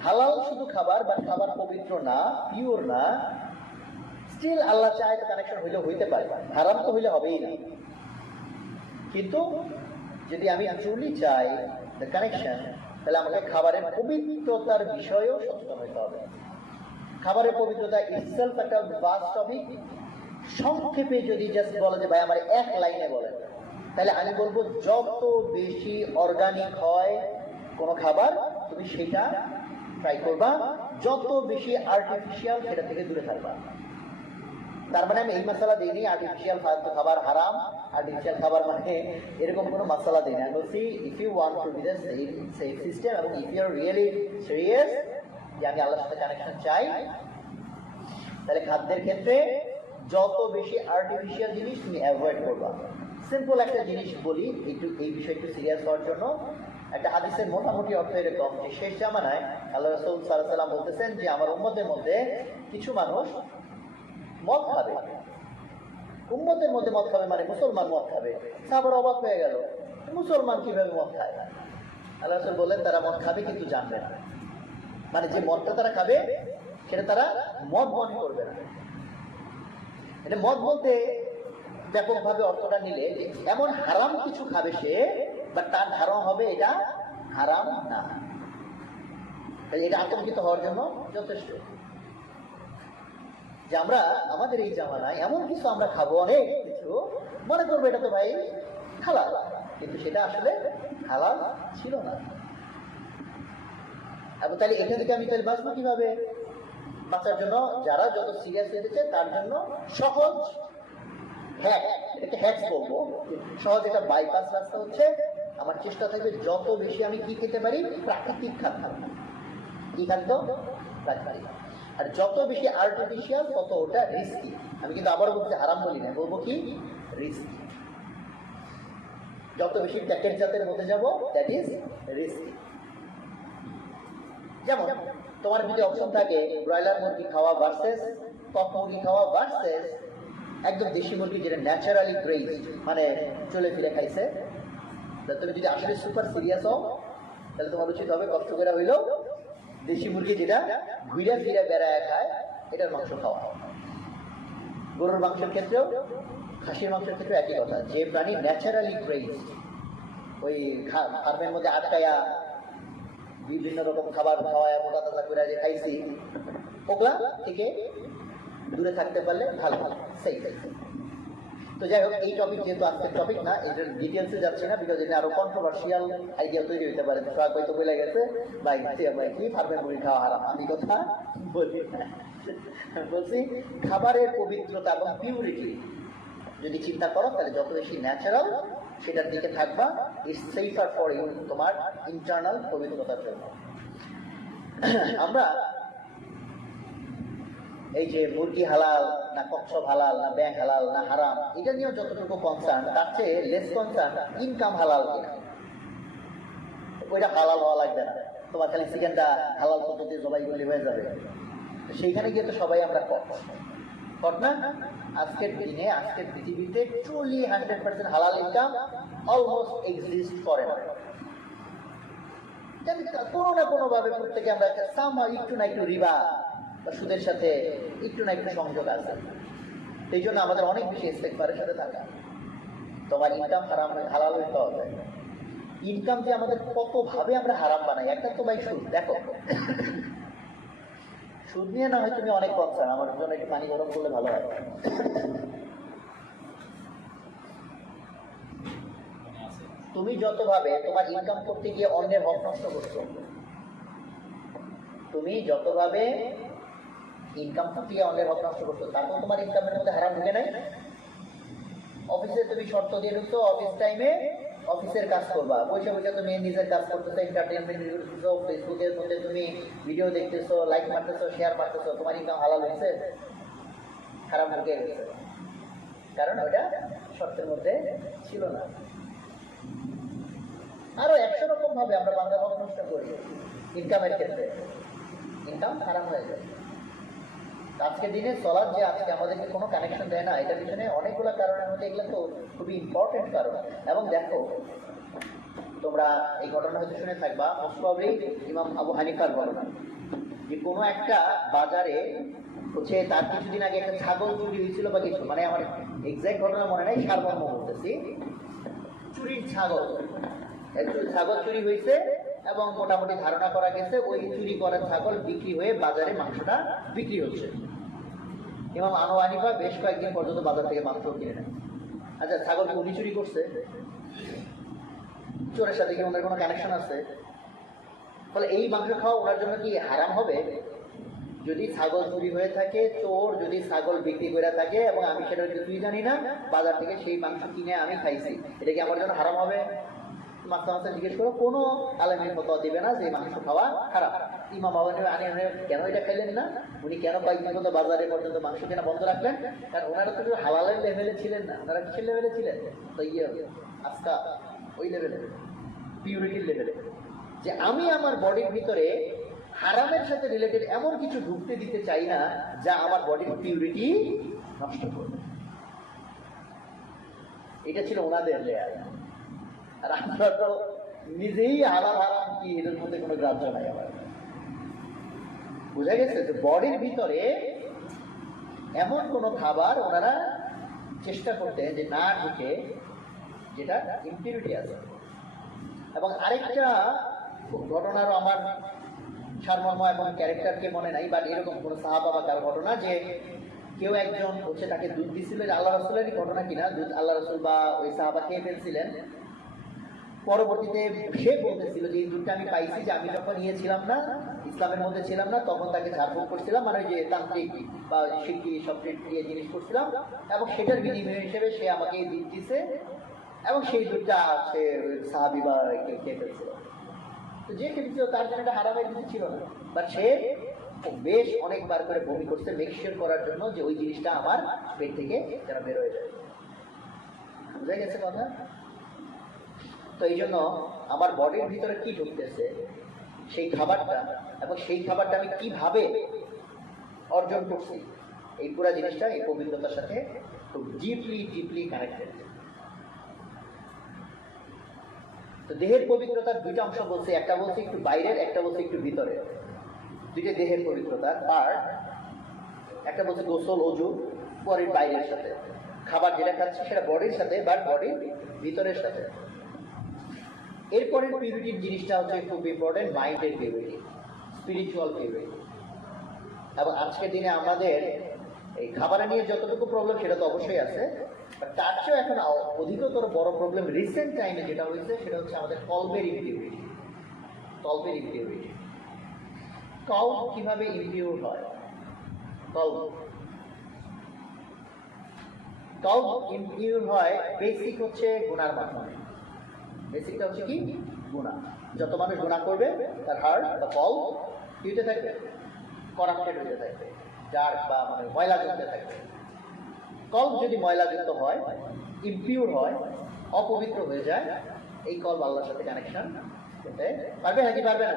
হালাল শুধু খাবার বা খাবার পবিত্র না, পিওর না, স্টিল আল্লাহ চায় কানেকশন হইলে হইতে পারে, হারাম তো হইলে হবেই না। কিন্তু যদি আমি ট্রুলি চাই দ্য কানেকশন, তাহলে আমাকে খাবারের পবিত্রতার বিষয়েও সচেতন হইতে হবে। খাবারের পবিত্রতা ইটসেলফ একটা ভাস্ট টপিক। সংক্ষেপে যদি জাস্ট বলে যে ভাই আমার এক লাইনে বলেন, তাহলে আমি বলবো যত বেশি অর্গানিক হয় কোনো খাবার তুমি সেটা ট্রাই করবা, যত বেশি আর্টিফিশিয়াল সেটা থেকে দূরে থাকবা। তার মানে আমি এই মশলা দিইনি আর্টিফিশিয়াল ফালতু খাবার হারাম, আর্টিফিশিয়াল খাবার মানে এরকম কোনো মশলা দিই না। আমি বলছি if you want to be the safe system এবং if you are really serious যে আমি আল্লাহর সাথে কানেকশন চাই, তাহলে খাদ্যের ক্ষেত্রে যত বেশি আর্টিফিশিয়াল জিনিস তুমি অ্যাভয়েড করবা। সিম্পল একটা জিনিস বলি একটু এই বিষয়ে একটু সিরিয়াস হওয়ার জন্য। একটা হাদিসের মোটামুটি অর্থ এরকম যে শেষ জামানায় আল্লাহ রাসূল সাল্লাল্লাহু আলাইহি ওয়াসাল্লাম বলতেছেন যে আমার উম্মতের মধ্যে কিছু মানুষ মদ খাবে। উম্মতের মধ্যে মদ খাবে মানে মুসলমান মদ খাবে। সাহাবারা অবাক হয়ে গেল, মুসলমান কিভাবে মদ খায়? আল্লাহ রাসূল বললেন তারা মদ খাবে কিন্তু জানবে না, মানে যে মদটা তারা খাবে সেটা তারা মদ মনে করবে না। এটা মদ বলতে ব্যাপকভাবে অর্থটা নিলে এমন হারাম কিছু খাবে সে, বা তার ধারণা হবে এটা হারাম না। এটা আতঙ্কিত হওয়ার জন্য যথেষ্ট যে আমরা আমাদের এই জামানায় এমন কিছু আমরা খাবো, অনেক কিছু মনে করবো এটা তো ভাই হালাল, কিন্তু সেটা আসলে হালাল ছিল না। এবং তাহলে এখান থেকে আমি তাহলে বাঁচবো কিভাবে? বাঁচার জন্য যারা যত সিরিয়াস হয়েছে তার জন্য সহজ হ্যাক, এটা হ্যাক্স বলবো, সহজ একটা বাইপাস রাস্তা হচ্ছে আমার চেষ্টা থাকবে যত বেশি আমি কি খেতে পারি, প্রাকৃতিক খাদ্য। কি খাদ্য? প্রাকৃতিক। আর যত বেশি আর্টিফিশিয়াল তত ওটা রিস্কি। আমি কিন্তু আবার বলতে হারাম বলি না, বলবো কি রিস্কি। যত বেশি প্যাকেট জাতের মধ্যে যাব দ্যাট ইজ রিস্কি। যেমন তোমার যদি অপশন থাকে ব্রয়লার মুরগি খাওয়া ভার্সেস কক মুরগি খাওয়া ভার্সেস একদম দেশি মুরগি যেটা ন্যাচারালি গ্রেজ, মানে চলে ফিরে খাইছে, তুমি যদি আসলে সুপার সিরিয়াস হও তাহলে তোমার উচিত হবে কষ্ট করে হইলেও দেশি মুরগি যেটা ঘুরে ফিরে বেড়ায় খায় এটার মাংস খাওয়া। গরুর মাংসের ক্ষেত্রেও খাসির মাংসের ক্ষেত্রেও একই কথা, যে প্রাণী ন্যাচারালি গ্রেজ, ওই ফার্মের মধ্যে আটকায়া বিভিন্ন রকম খাবার খাওয়ায় মোটা তাজা করে যে খাইছি, ওগুলা থেকে দূরে থাকতে পারলে ভালো ভালো সেই। তো যাই হোক, এই টপিক যেহেতু আজকের টপিক না, এটার ডিটেলসে যাচ্ছে না, বিকজ এটা আরো কন্ট্রোভার্সিয়াল আইডিয়া তৈরি হতে পারে। সোহাগ হয়তো বলে গেছে ভাই কি ফার্মের মুরগি খাওয়া হারাম, আমি কথা বলি না। বলছি খাবারের পবিত্রতা এবং পিউরিটি যদি চিন্তা করো তাহলে যত বেশি ন্যাচারাল সেটার দিকে থাকবা, ইটস সেফার ফর ইউ, তোমার ইন্টারনাল পবিত্রতার জন্য। আমরা এই যে মুরগি হালাল না কচ্ছপ হালাল না ব্যাং হালাল না হারাম, এটা নিয়েও যতটুকু কনসার্ন, তার চেয়ে লেস কনসার্ন ইনকাম হালাল কিনা। ওইটা হালাল হওয়া লাগবে না, তোমার খালি চিকেনটা হালাল পদ্ধতি জবাই করলে হয়ে যাবে। সেইখানে গিয়ে তো সবাই আমরা কট না। আজকের দিনে আজকের পৃথিবীতে ট্রুলি 100% হালাল ইনকাম অলমোস্ট এক্সিস্ট করে না। কোনো না কোনো ভাবে প্রত্যেকে আমরা একটু না একটু রিবা বা সুদের সাথে একটু না একটু সংযোগ আছে। সেই জন্য আমাদের অনেক বেশি ইস্তেগফারের সাথে থাকা। তোমার ইনকাম হারাম হালাল হইতে হবে। ইনকাম যে আমাদের কত ভাবে আমরা হারাম বানাই। একটা তো ভাই সুদ, দেখো সুদ নিয়ে না হয় তুমি অনেক কনসার্ন, আমার জন্য একটু পানি গরম করলে ভালো হয়। তুমি যতভাবে তোমার ইনকাম করতে গিয়ে অন্যের হক নষ্ট করছো, তুমি যতভাবে ইনকাম করতে গিয়ে অন্যের হক নষ্ট করছো, তারপর তোমার ইনকামের মধ্যে হারাম ঢুকে নাই। অফিসে তুমি শর্ত দিয়ে ঢুকছো, অফিস টাইমে অফিসের কাজ করবা, বসে বসে তুমি নিজের কাজ করতেছো, এন্টারটেনমেন্ট করতেছো, ফেসবুকের মধ্যে তুমি ভিডিও দেখতেছো, লাইক মারতেছো, শেয়ার মারতেছো, তোমার ইনকাম হালাল হয়েছে? হারাম ঢুকে গেছে, কারণ ওটা শর্তের মধ্যে ছিল না। আরো 100 রকম ভাবে আমরা বাংলা হক নষ্ট করি ইনকামের ক্ষেত্রে, ইনকাম হারাম হয়ে যায়। আজকের দিনে চলার যে আজকে আমাদেরকে কোনো কানেকশন দেয় না, এটার পিছনে অনেকগুলো কারণের মধ্যে এগুলো তো খুবই ইম্পর্টেন্ট কারণ। এবং দেখো তোমরা এই ঘটনা হয়তো শুনে থাকবা, মোস্ট প্রবাবলি ইমাম আবু হানিফার ঘটনা, যে কোনো একটা বাজারে হচ্ছে তার কিছুদিন আগে একটা ছাগল চুরি হয়েছিল বা কিছু, মানে আমার এক্সাক্ট ঘটনা মনে নাই, সারমর্ম বলতেছি। চুরির ছাগল চুরি হয়েছে এবং মোটামুটি ধারণা করা গেছে ওই চুরি করা ছাগল বিক্রি হয়ে বাজারে মাংসটা বিক্রি হচ্ছে। ইমাম আবু হানিফা বেশ কয়েকদিন পর্যন্ত বাজার থেকে মাংস কিনে নেয়। আচ্ছা, ছাগল কি উনি চুরি করছে? চোরের সাথে কি ওনার কোনো কানেকশন আছে? ফলে এই মাংস খাওয়া ওনার জন্য কি হারাম হবে? যদি ছাগল চুরি হয়ে থাকে, চোর যদি ছাগল বিক্রি করে থাকে এবং আমি সেটা কিছুই জানি না, বাজার থেকে সেই মাংস কিনে আমি খাইছি, এটা কি আমার জন্য হারাম হবে? মাস্টার মাস্টার জিজ্ঞেস করো, কোনো আলেমের ফতোয়া দিবে না যে মাংস খাওয়া খারাপ। ইমাম বাবা কেন এটা খাইলেন না? উনি কেন কয়েকদিন পর্যন্ত বাজারে পর্যন্ত মাংস কেনা বন্ধ রাখলেন? কারণ ওনারা তো হালালের লেভেলে ছিলেন না, ওনারা কিসের লেভেলে ছিলেন? তো আজকা ওই লেভেলে, পিউরিটির লেভেলে, যে আমি আমার বডির ভিতরে হারামের সাথে রিলেটেড এমন কিছু ঢুকতে দিতে চাই না যা আমার বডির পিউরিটি নষ্ট করবে। এটা ছিল ওনাদের লেয়ার। আর আমরা তো নিজেই হারাম হারাম কি এটার মধ্যে কোনো গ্রাহ্য নাই আমার। বোঝা গেছে যে বডির ভিতরে এমন কোনো খাবার ওনারা চেষ্টা করতেন যে না ঢুকে যেটা ইম্পিউরিটি আছে। এবং আরেকটা ঘটনারও আমার সারমর্ম এবং ক্যারেক্টারকে মনে নাই, বাট এরকম কোনো সাহাবা বা কারো ঘটনা যে কেউ একজন হচ্ছে তাকে দুধ দিছিল, আল্লাহ রসুলেরই ঘটনা কিনা, দুধ আল্লাহ রসুল বা ওই সাহাবা খেয়ে ফেলছিলেন। পরবর্তীতে সে বলতেছিল যে এই দুধটা আমি পাইছি যে আমি যখন ছিলাম না, ইসলামের মধ্যে ছিলাম না, তখন তাকে ঝাড়ফুঁক করছিলাম, মানে যে তান্ত্রিক বা শিল্পী সব দিয়ে জিনিস করছিলাম, এবং সেটার বিনিময় হিসেবে সে আমাকে দুধ দিছে এবং সেই দুধটা সে সাহাবি বা খেয়ে ফেলছিল। তো যে খেতেছিল তার জন্য এটা হারামের কিছু ছিল না, বাট সে বেশ অনেকবার করে বমি করছে মেক শিওর করার জন্য যে ওই জিনিসটা আমার পেট থেকে যেন বের হয়ে যায়। বুঝা গেছে কথা? তো এই জন্য আমার বডির ভিতরে কি ঢুকতেছে সেই খাবারটা, এবং সেই খাবারটা আমি কিভাবে অর্জন করছি, এই পুরো জিনিসটা এই পবিত্রতার সাথে খুব ডিপলি কানেক্টেড। তো দেহের পবিত্রতার দুইটা অংশ বলছে, একটা বলছে একটু বাইরের, একটা বলছে একটু ভিতরের। দুইটা দেহের পবিত্রতার পার্ট, একটা বলছে গোসল অজু বডির বাইরের সাথে, খাবার যেটা খাচ্ছে সেটা বডির সাথে, বাট বডির ভিতরের সাথে। এরপরের পিউরিটির জিনিসটা হচ্ছে খুব ইম্পর্টেন্ট, মাইন্ডের পিউরিটি, স্পিরিচুয়াল পিউরিটি। এবং আজকের দিনে আমাদের এই খাবারে নিয়ে যতটুকু প্রবলেম সেটা তো অবশ্যই আছে, বাট তার চেয়েও এখন অধিকতর বড় প্রবলেম রিসেন্ট টাইমে যেটা হয়েছে সেটা হচ্ছে আমাদের কলবের ইম্পিউরিটি। কলবের ইম্পিউরিটি, কলব কিভাবে ইম্পিউর হয়? কলব ইম্পিউর হয় বেসিক হচ্ছে গুনার মাধ্যমে। বেসিকটা হচ্ছে কি? গুনাহ। যত মানুষ গুনাহ করবে তার হার্ট বা কলব কি হতে থাকবে? করাপ্টেড হতে থাকবে, ডার্ক বা মানে ময়লাযুক্ত থাকবে। কলব যদি ময়লাযুক্ত হয়, ইম্পিউর হয়, অপবিত্র হয়ে যায়, এই কলব আল্লাহর সাথে কানেকশন করতে পারবে নাকি পারবে না?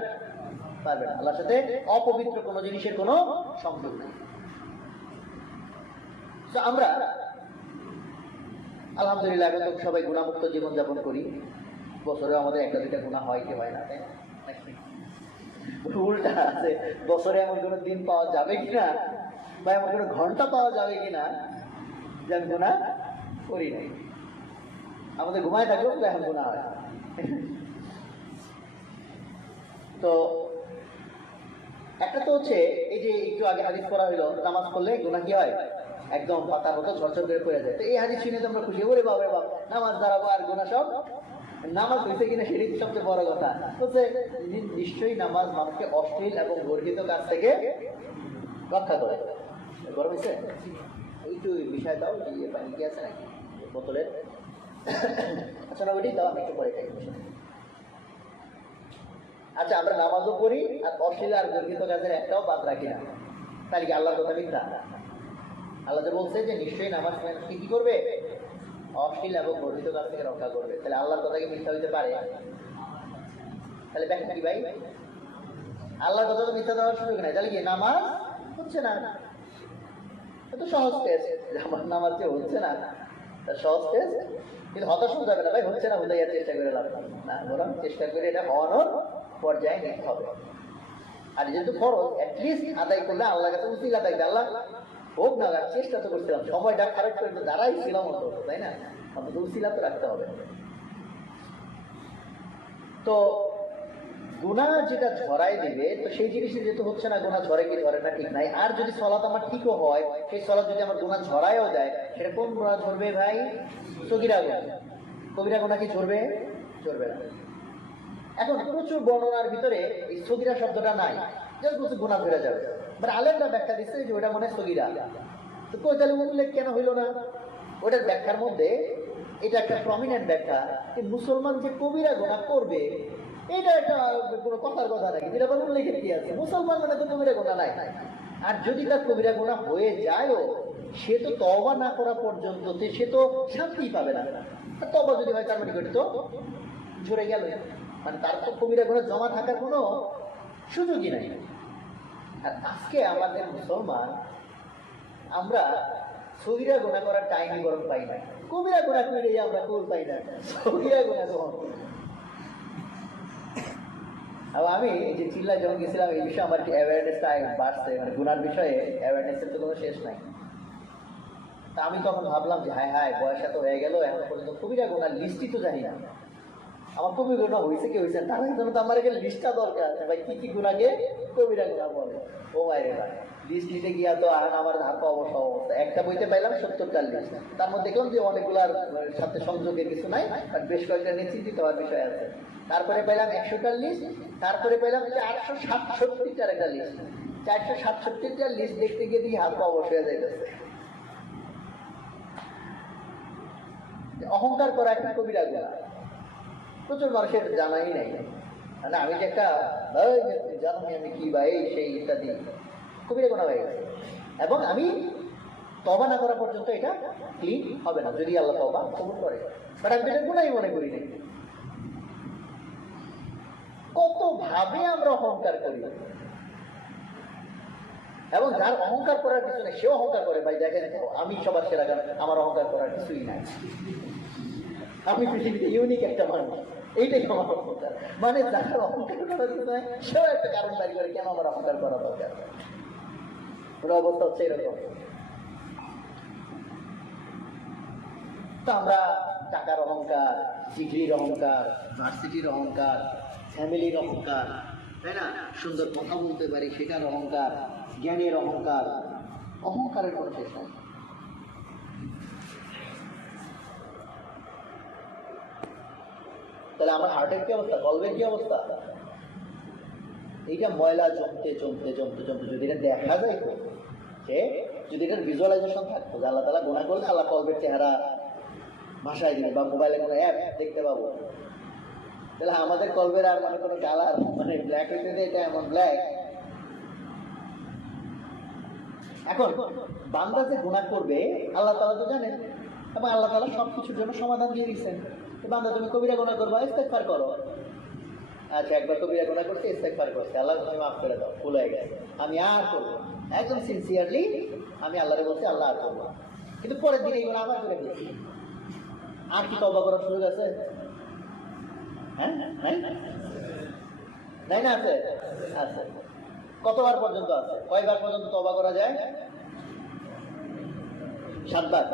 পারবে না। আল্লাহর সাথে অপবিত্র কোনো জিনিসের কোনো সংযোগ নেই। তো আমরা আলহামদুলিল্লাহ এখন তো সবাই গুণামুক্ত জীবনযাপন করি, বছরে আমাদের একটা দুইটা গুনাহ হয় কি হয় না, তাই না? উল্টা আছে, বছরে এমন কোনো দিন পাওয়া যাবে কিনা বা এমন কোনো ঘন্টা পাওয়া যাবে কিনা যে আমি গুনাহ করি নাই। আমাদের ঘুমায় থাকলেও তো এখন গুনাহ হয়। তো একটা তো হচ্ছে এই যে একটু আগে হাদিস পড়া হইলো, নামাজ পড়লে গুনাহ কি হয়? একদম পাতার মতো ঝরঝর করে পড়ে যায়। তো এই হাদিস শুনে তো আমরা খুশি, ওরে বাবা বাবা নামাজ দাঁড়াবো আর গুনাহ সব, নামাজ হয়েছে কিনা সেটাই সবচেয়ে বড় কথা হচ্ছে। নিশ্চয়ই নামাজ মানুষকে অশ্লীল এবং গর্হিত কাজ থেকে রক্ষা করে। গরম হয়েছে? একটু বিষয় দাও, পানি কি আছে নাকি বোতলের? আচ্ছা না, ওইটি দাও, আমি একটু পরে খাই। আচ্ছা, আমরা নামাজও করি আর অশ্লীল আর গর্হিত কাজের একটাও বাদ রাখি না, তাহলে কি আল্লাহর কথা মিথ্যা? আল্লাহ যে বলছে যে নিশ্চয়ই নামাজ মানুষকে কি করবে? অশ্লীল এবং গর্হিত কাজ থেকে রক্ষা করবে। তাহলে আল্লাহর কথা কি মিথ্যা হইতে পারে? তাহলে ব্যাখ্যা কি ভাই? আল্লাহর কথা তো মিথ্যা দেওয়ার সুযোগ নাই। তাহলে কি নামাজ হচ্ছে না? এত সহজ টেস্ট, নামাজ যে হচ্ছে না তার সহজ টেস্ট। কিন্তু হতাশ হতে যাবে না ভাই, হচ্ছে না বোঝাইয়ার চেষ্টা করে লাভ না, বরং চেষ্টা করে এটা হওয়ানোর পর্যায়ে নিতে হবে। আর যেহেতু ফরজ, অ্যাটলিস্ট আদায় করলে আল্লাহর কাছে উচিত আদায়, আল্লাহ হোক না, চেষ্টা তো করছিলাম, সময়টা খারাপ করে দাঁড়াই ছিলাম অত, তাই না? অন্তত উচিলা তো রাখতে হবে। তো গুনাহ যেটা ঝরাই দিবে, তো সেই জিনিসটা যেহেতু হচ্ছে না, গুনাহ ঝরে কি ধরে না ঠিক নাই। আর যদি সলাৎ আমার ঠিকও হয়, সেই সলাৎ যদি আমার গুনাহ ঝরাইও দেয়, সেটা কোন গুনাহ ঝরবে ভাই? সগীরা গুনাহ। কবিরা গুনাহ কি ঝরবে? ঝরবে না। এখন প্রচুর বর্ণনার ভিতরে এই সগিরা শব্দটা নাই, যেন কিছু গুণা ধরে যাবে। মানে আলেমরা ব্যাখ্যা দিচ্ছে যে ওটা মনে হয় সগিরা, তো কই তাহলে উল্লেখ কেন হইলো না? ওটার ব্যাখ্যার মধ্যে এটা একটা প্রমিনেন্ট ব্যাখ্যা যে মুসলমান যে কবিরা গুনাহ করবে এটা একটা কোনো কথার কথা নাকি, যেটা আবার উল্লেখের কি আছে? মুসলমান মানে তো কবিরা গুনাহ নাই। আর যদি তার কবিরা গুনাহ হয়ে যায়ও, সে তো তওবা না করা পর্যন্ত সে তো শান্তি পাবে না। তওবা যদি হয় তার মানে ঘটিত ঝরে গেল, মানে তার তো কবিরা গুনাহ জমা থাকার কোনো সুযোগই নাই। আর আজকে আমাদের মুসলমান আমরা সগীরা গুনাহ করার টাইমই বরং পাই না, কবিরা গুনাহ করে আমরা কোল পাই না, সগীরা গুনাহ কখন। আর আমি এই যে চিল্লা যখন গেছিলাম এই বিষয়ে আমার অ্যাওয়ারনেসটা বাড়ছে, মানে গুনার বিষয়ে অ্যাওয়ারনেসের তো কোনো শেষ নাই। তা আমি তখন ভাবলাম যে হায় হায় বয়স এত হয়ে গেল, এখন পর্যন্ত কবিরা গুনার লিস্টই তো জানি না। আমার কবি গুণা হয়েছে কি হয়েছে তার জন্য তো আমার এখানে লিস্টটা দরকার, ভাই কি কি গুণাকে কবিরা গুণা বলে। ও মায়ের ভাই লিস্ট নিতে গিয়া তো আমার হাত অবস্থা অবস্থা, একটা বইতে পাইলাম 70টা লিস্ট, তার মধ্যে দেখলাম যে অনেকগুলার সাথে সংযোগের কিছু নাই, আর বেশ কয়েকটা নিয়ে চিন্তিত হওয়ার বিষয় আছে। তারপরে পাইলাম 100টার লিস্ট, তারপরে পাইলাম 467টার একটা লিস্ট। 467টার লিস্ট দেখতে গিয়ে দিয়ে হাত অবশ হয়ে যাইতেছে। অহংকার করা একটা কবিরা গুণা, প্রচুর মানুষের জানাই নাই। মানে আমি যে একটা জানি আমি কি বা এই সেই ইত্যাদি কবিরা গুনাহ হয়ে গেছে, এবং আমি তওবা না করা পর্যন্ত এটা ক্লিন হবে না, যদি আল্লাহ তওবা কবুল করে। বাট আমি এটা গুনাহই মনে করি না। কত ভাবে আমরা অহংকার করি, এবং যার অহংকার করার কিছু নেই সেও অহংকার করে। ভাই দেখেন আমি সবার সেরা, আমার অহংকার করার কিছুই নাই, আমি পৃথিবীতে ইউনিক একটা মানুষ, এইটাই আমার অহংকার। মানে যার অহংকার করার কিছু নাই সেও একটা কারণ বাড়ি করে কেন আমার অহংকার করা দরকার। পুরো অবস্থা হচ্ছে এরকম। তো আমরা টাকার অহংকার, ডিগ্রির অহংকার, ভার্সিটির অহংকার, ফ্যামিলির অহংকার, তাই না, সুন্দর কথা বলতে পারি সেটার অহংকার, জ্ঞানের অহংকার, অহংকারের কোনো শেষ নাই। তাহলে আমার হার্টের কি অবস্থা, কলবের কি অবস্থা? এইটা ময়লা জমতে জমতে জমতে জমতে যদি এটা দেখা যায়, তো সে যদি এটার ভিজুয়ালাইজেশন থাকতো যে আল্লাহ তাআলা গুনাহ করলে আল্লাহ কলবের চেহারা ভাষায় দিবে, বা মোবাইলে কোনো অ্যাপ দেখতে পাবো, তাহলে আমাদের কলবের আর মানে কোনো কালার মানে ব্ল্যাক হইতে এটা এমন ব্ল্যাক। এখন বান্দা যে গুনাহ করবে আল্লাহ তাআলা তো জানেন, এবং আল্লাহ তাআলা সবকিছুর জন্য সমাধান দিয়ে দিচ্ছেন। বান্দা তুমি কবিরা গুনাহ করবা, ইস্তেগফার করো। আচ্ছা একবার কবিরা গুনাহ করছে, ইস্তেগফার করছে, আল্লাহ তুমি মাফ করে দাও, ভুল হয়ে গেছে, আমি আর করবো। একদম সিনসিয়ারলি আমি আল্লাহরে বলছি আল্লাহ আর করবো, কিন্তু পরের দিন এই গুনাহ আবার করে দিচ্ছি। আর কি তওবা করার সুযোগ আছে? হ্যাঁ নাই না, আছে আছে। কতবার পর্যন্ত আছে? কয়বার পর্যন্ত তওবা করা যায়? 7 বার।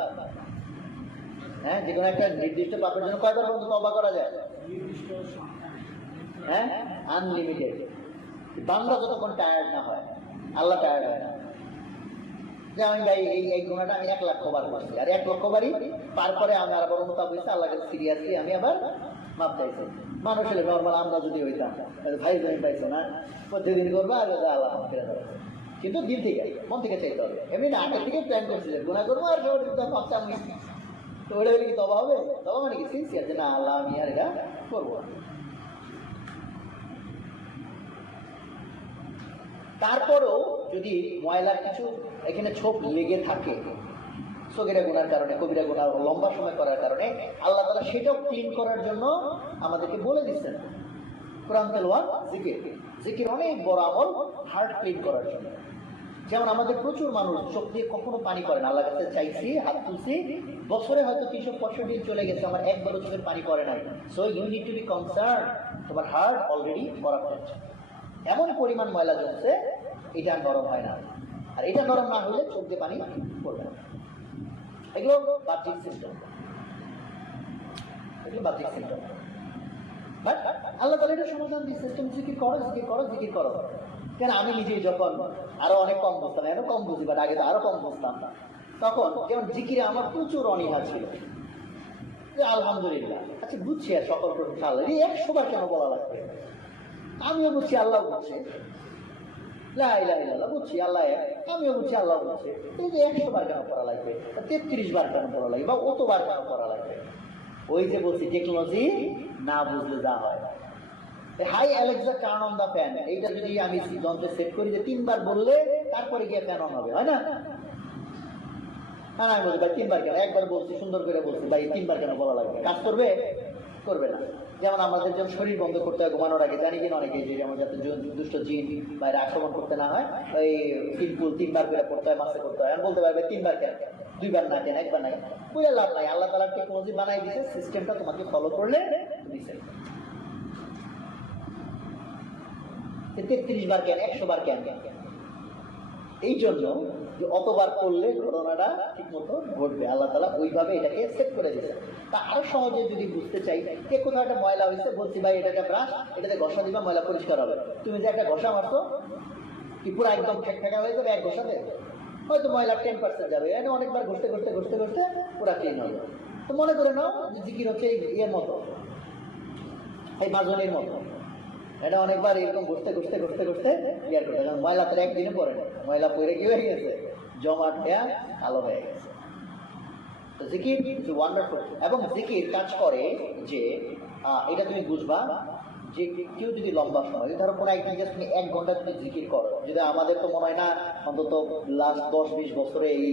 হ্যাঁ, যে কোনো একটা নির্দিষ্ট পাপের জন্য কয়বার পর্যন্ত তওবা করা যায়? হ্যাঁ, আনলিমিটেড। বান্দা যতক্ষণ টায়ার্ড না হয়, আল্লাহ টায়ার্ড হয় না। যে আমি ভাই এই গুনাহটা আমি 1 লাখ বার করছি, আর 1 লক্ষ বারই পার করে আমি আবার অনুতাপ হয়েছে, আল্লাহকে সিরিয়াসলি আমি আবার মাপ চাইছি। মানুষ হলে নর্মাল আমরা যদি হইতাম ভাই জমি পাইছো না, প্রতিদিন করবো আর আল্লাহ মাফ করে দেবো, কিন্তু দিল থেকে মন থেকে চাইতে হবে। এমনি না আগে থেকে প্ল্যান করছি যে গুনাহ করবো আর মাপটা আমি, তো ওটা হলে কি তবা হবে? তবা মানে কি সিনসিয়ার যে না আল্লাহ আমি আর এটা করবো। তারপরও যদি ময়লার কিছু এখানে ছোপ লেগে থাকে সগীরা গুনার কারণে, কবিরা গুনাহ লম্বা সময় করার কারণে, আল্লাহ তাআলা সেটাও ক্লিন করার জন্য আমাদেরকে বলে দিচ্ছেন। কোরআন তেলাওয়াত, জিকির, জিকির অনেক বড় আমল হার্ট ক্লিন করার জন্য। যেমন আমাদের প্রচুর মানুষ চোখ দিয়ে কখনো পানি পড়ে না, আল্লাহর কাছে চাইছি, হাত তুলছি, বছরে হয়তো 365 দিন চলে গেছে, আমার একবারও চোখের পানি পড়ে নাই। So you need to be concern, তোমার হার্ট অলরেডি করাপ্টেড। এমন পরিমাণ ময়লা জমছে, এটা নরম হয় না, আর এটা নরম না হলে চোখ দিয়ে পানি পড়বে না। এগুলো বাহ্যিক সিম্পটম, এগুলো বাহ্যিক সিম্পটম। বাট আল্লাহ তাআলা এটা সমাধান দিচ্ছে, তুমি জিকির করো, জিকির করো, জিকির করো। কেন আমি নিজেই যখন আরো অনেক কম বুঝতাম, এখনো কম বুঝি, বাট আগে তো আরো কম বুঝতাম, তখন যেমন জিকিরে আমার প্রচুর অনীহা ছিল। যে আলহামদুলিল্লাহ, আচ্ছা বুঝছি, আর সকল প্রশংসা আল্লাহ, 100 বার কেন বলা লাগবে? আমিও বুঝছি আল্লাহ বুঝছে, লা ইলাহা ইল্লাল্লাহ বুঝছি আল্লাহ এক, আমিও বুঝছি আল্লাহ বুঝছে, এই যে 100 বার কেন পড়া লাগবে, 33 বার কেন পড়া লাগবে, বা অতবার কেন পড়া লাগবে? ওই যে বলছি টেকনোলজি না বুঝলে যা হয়। Hi Alexa turn on the fan, এইটা যদি আমি যন্ত্রে সেট করি যে 3 বার বললে তারপরে গিয়ে ফ্যান অন হবে, হয় না? হ্যাঁ আমি বলছি ভাই 3 বার কেন, একবার বলছি সুন্দর করে বলছি ভাই 3 বার কেন বলা লাগবে? কাজ করবে? করবে না। যেমন আমাদের যেমন শরীর বন্ধ করতে হয় ঘুমানোর আগে, জানি কিনা অনেকে, যে যেমন যাতে দুষ্ট জিন বাইরে আক্রমণ করতে না হয়, ওই সিম্পল 3 বার করে পড়তে হয়, মাসে করতে হয়। আমি বলতে পারবে 3 বার কেন, 2 বার না কেন, 1 বার না কেন, বুঝে লাভ নাই। আল্লাহ তাআলা টেকনোলজি বানাই দিয়েছে, সিস্টেমটা তোমাকে ফলো করলে দিছে। 33 বার কেন, 100 বার কেন? এই জন্য যে অতবার করলে ঘটনাটা ঠিক মতো ঘটবে, আল্লাহ তাআলা ওইভাবে এটাকে সেট করে দিয়েছে। তা আরো সহজে যদি বুঝতে চাই, কে কোথাও একটা ময়লা হয়েছে, বলছি ভাই এটাকে ব্রাশ, এটাতে ঘষা দিবা, ময়লা পরিষ্কার হবে। তুমি যে একটা ঘষা মারছো, কি পুরো একদম ঠেকঠেকা হয়ে যাবে এক ঘষাতে? হয়তো ময়লা 10% যাবে, এটা অনেকবার ঘষতে ঘষতে ঘষতে ঘষতে পুরা ক্লিন হবে। তো মনে করে নাও যে জিকির হচ্ছে ইয়ের মতো, এই মাজনের মতো, এটা অনেকবার এরকম ঘষতে ঘষতে ঘষতে ঘষতে ইয়ার করতে, কারণ ময়লা তো একদিনে পরে না, ময়লা পরে কি হয়ে গেছে, জমাট হয়ে কালো হয়ে গেছে। তো জিকির ইজ ওয়ান্ডারফুল। এবং জিকির কাজ করে যে এটা তুমি বুঝবা, যে কেউ যদি লম্বা সময়, ধরো কোনো একদিন জাস্ট তুমি 1 ঘন্টা যদি জিকির করো, যদি আমাদের তো মনে হয় না অন্তত লাস্ট 10-20 বছরে এই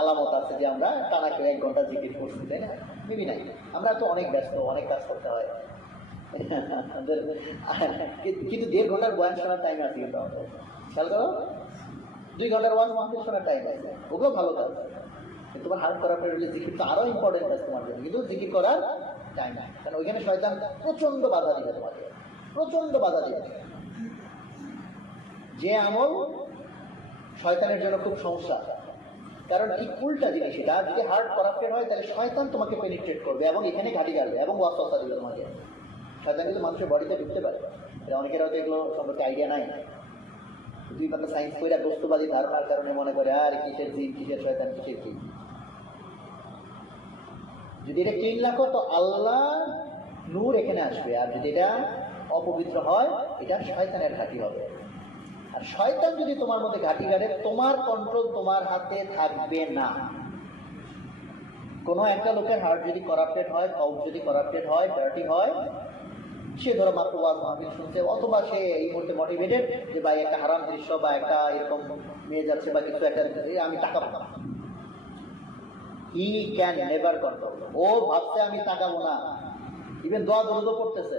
আলামত আছে যে আমরা টানা করে 1 ঘন্টা জিকির করছি, তাই না? মেবি নাই, আমরা তো অনেক ব্যস্ত, অনেক কাজ করতে হয়। কিন্তু 1.5 ঘন্টার বয়ান শোনার টাইম আছে, কিন্তু আমাদের খেয়াল করো, 2 ঘন্টার ওয়াজ মাহফিল শোনার টাইম আছে, ওগুলো ভালো কাজ। তোমার হার্ট করার পরে জিকির তো আরো ইম্পর্টেন্ট আছে তোমার জন্য, কিন্তু জিকির করার টাইম নাই, কারণ ওইখানে শয়তান প্রচন্ড বাধা দিবে তোমাকে, প্রচন্ড বাধা দিবে। যে আমল শয়তানের জন্য খুব সমস্যা, কারণ এই উল্টা জিনিস, এটা যদি হার্ট করাপ্টেড হয় তাহলে শয়তান তোমাকে পেনিট্রেট করবে এবং এখানে ঘাটি গাড়বে এবং ওয়াসওয়াসা দিবে তোমাকে। শয়তান কিন্তু মানুষের বডিতে ঢুকতে পারে, অনেকের হয়তো এগুলো সম্পর্কে আইডিয়া নাই। 2 ঘন্টা সায়েন্স করে বস্তুবাদী ধারণার কারণে মনে করে আর কিসের জিন, কিসের শয়তান, কিসের কি। যদি এটা ক্লিন রাখো তো আল্লাহ নূর এখানে আসবে, আর যদি এটা অপবিত্র হয় এটা শয়তানের ঘাঁটি হবে। আর শয়তান যদি তোমার মধ্যে ঘাঁটি গাড়ে, তোমার কন্ট্রোল তোমার হাতে থাকবে না। কোনো একটা লোকের হার্ট যদি করাপ্টেড হয়, কাউন্ট যদি করাপ্টেড হয়, ডার্টি হয়, সে ধরো মাত্র ওয়াজ মাহফিল শুনছে, অথবা সে এই মুহূর্তে মোটিভেটেড যে ভাই একটা হারাম দৃশ্য বা একটা এরকম নিয়ে যাচ্ছে বা কিছু একটা, আমি টাকা পাবো, হি ক্যান নেভার কন্ট্রোল। ও ভাবছে আমি তাকাবো না, ইভেন দোয়া দরুদও করতেছে,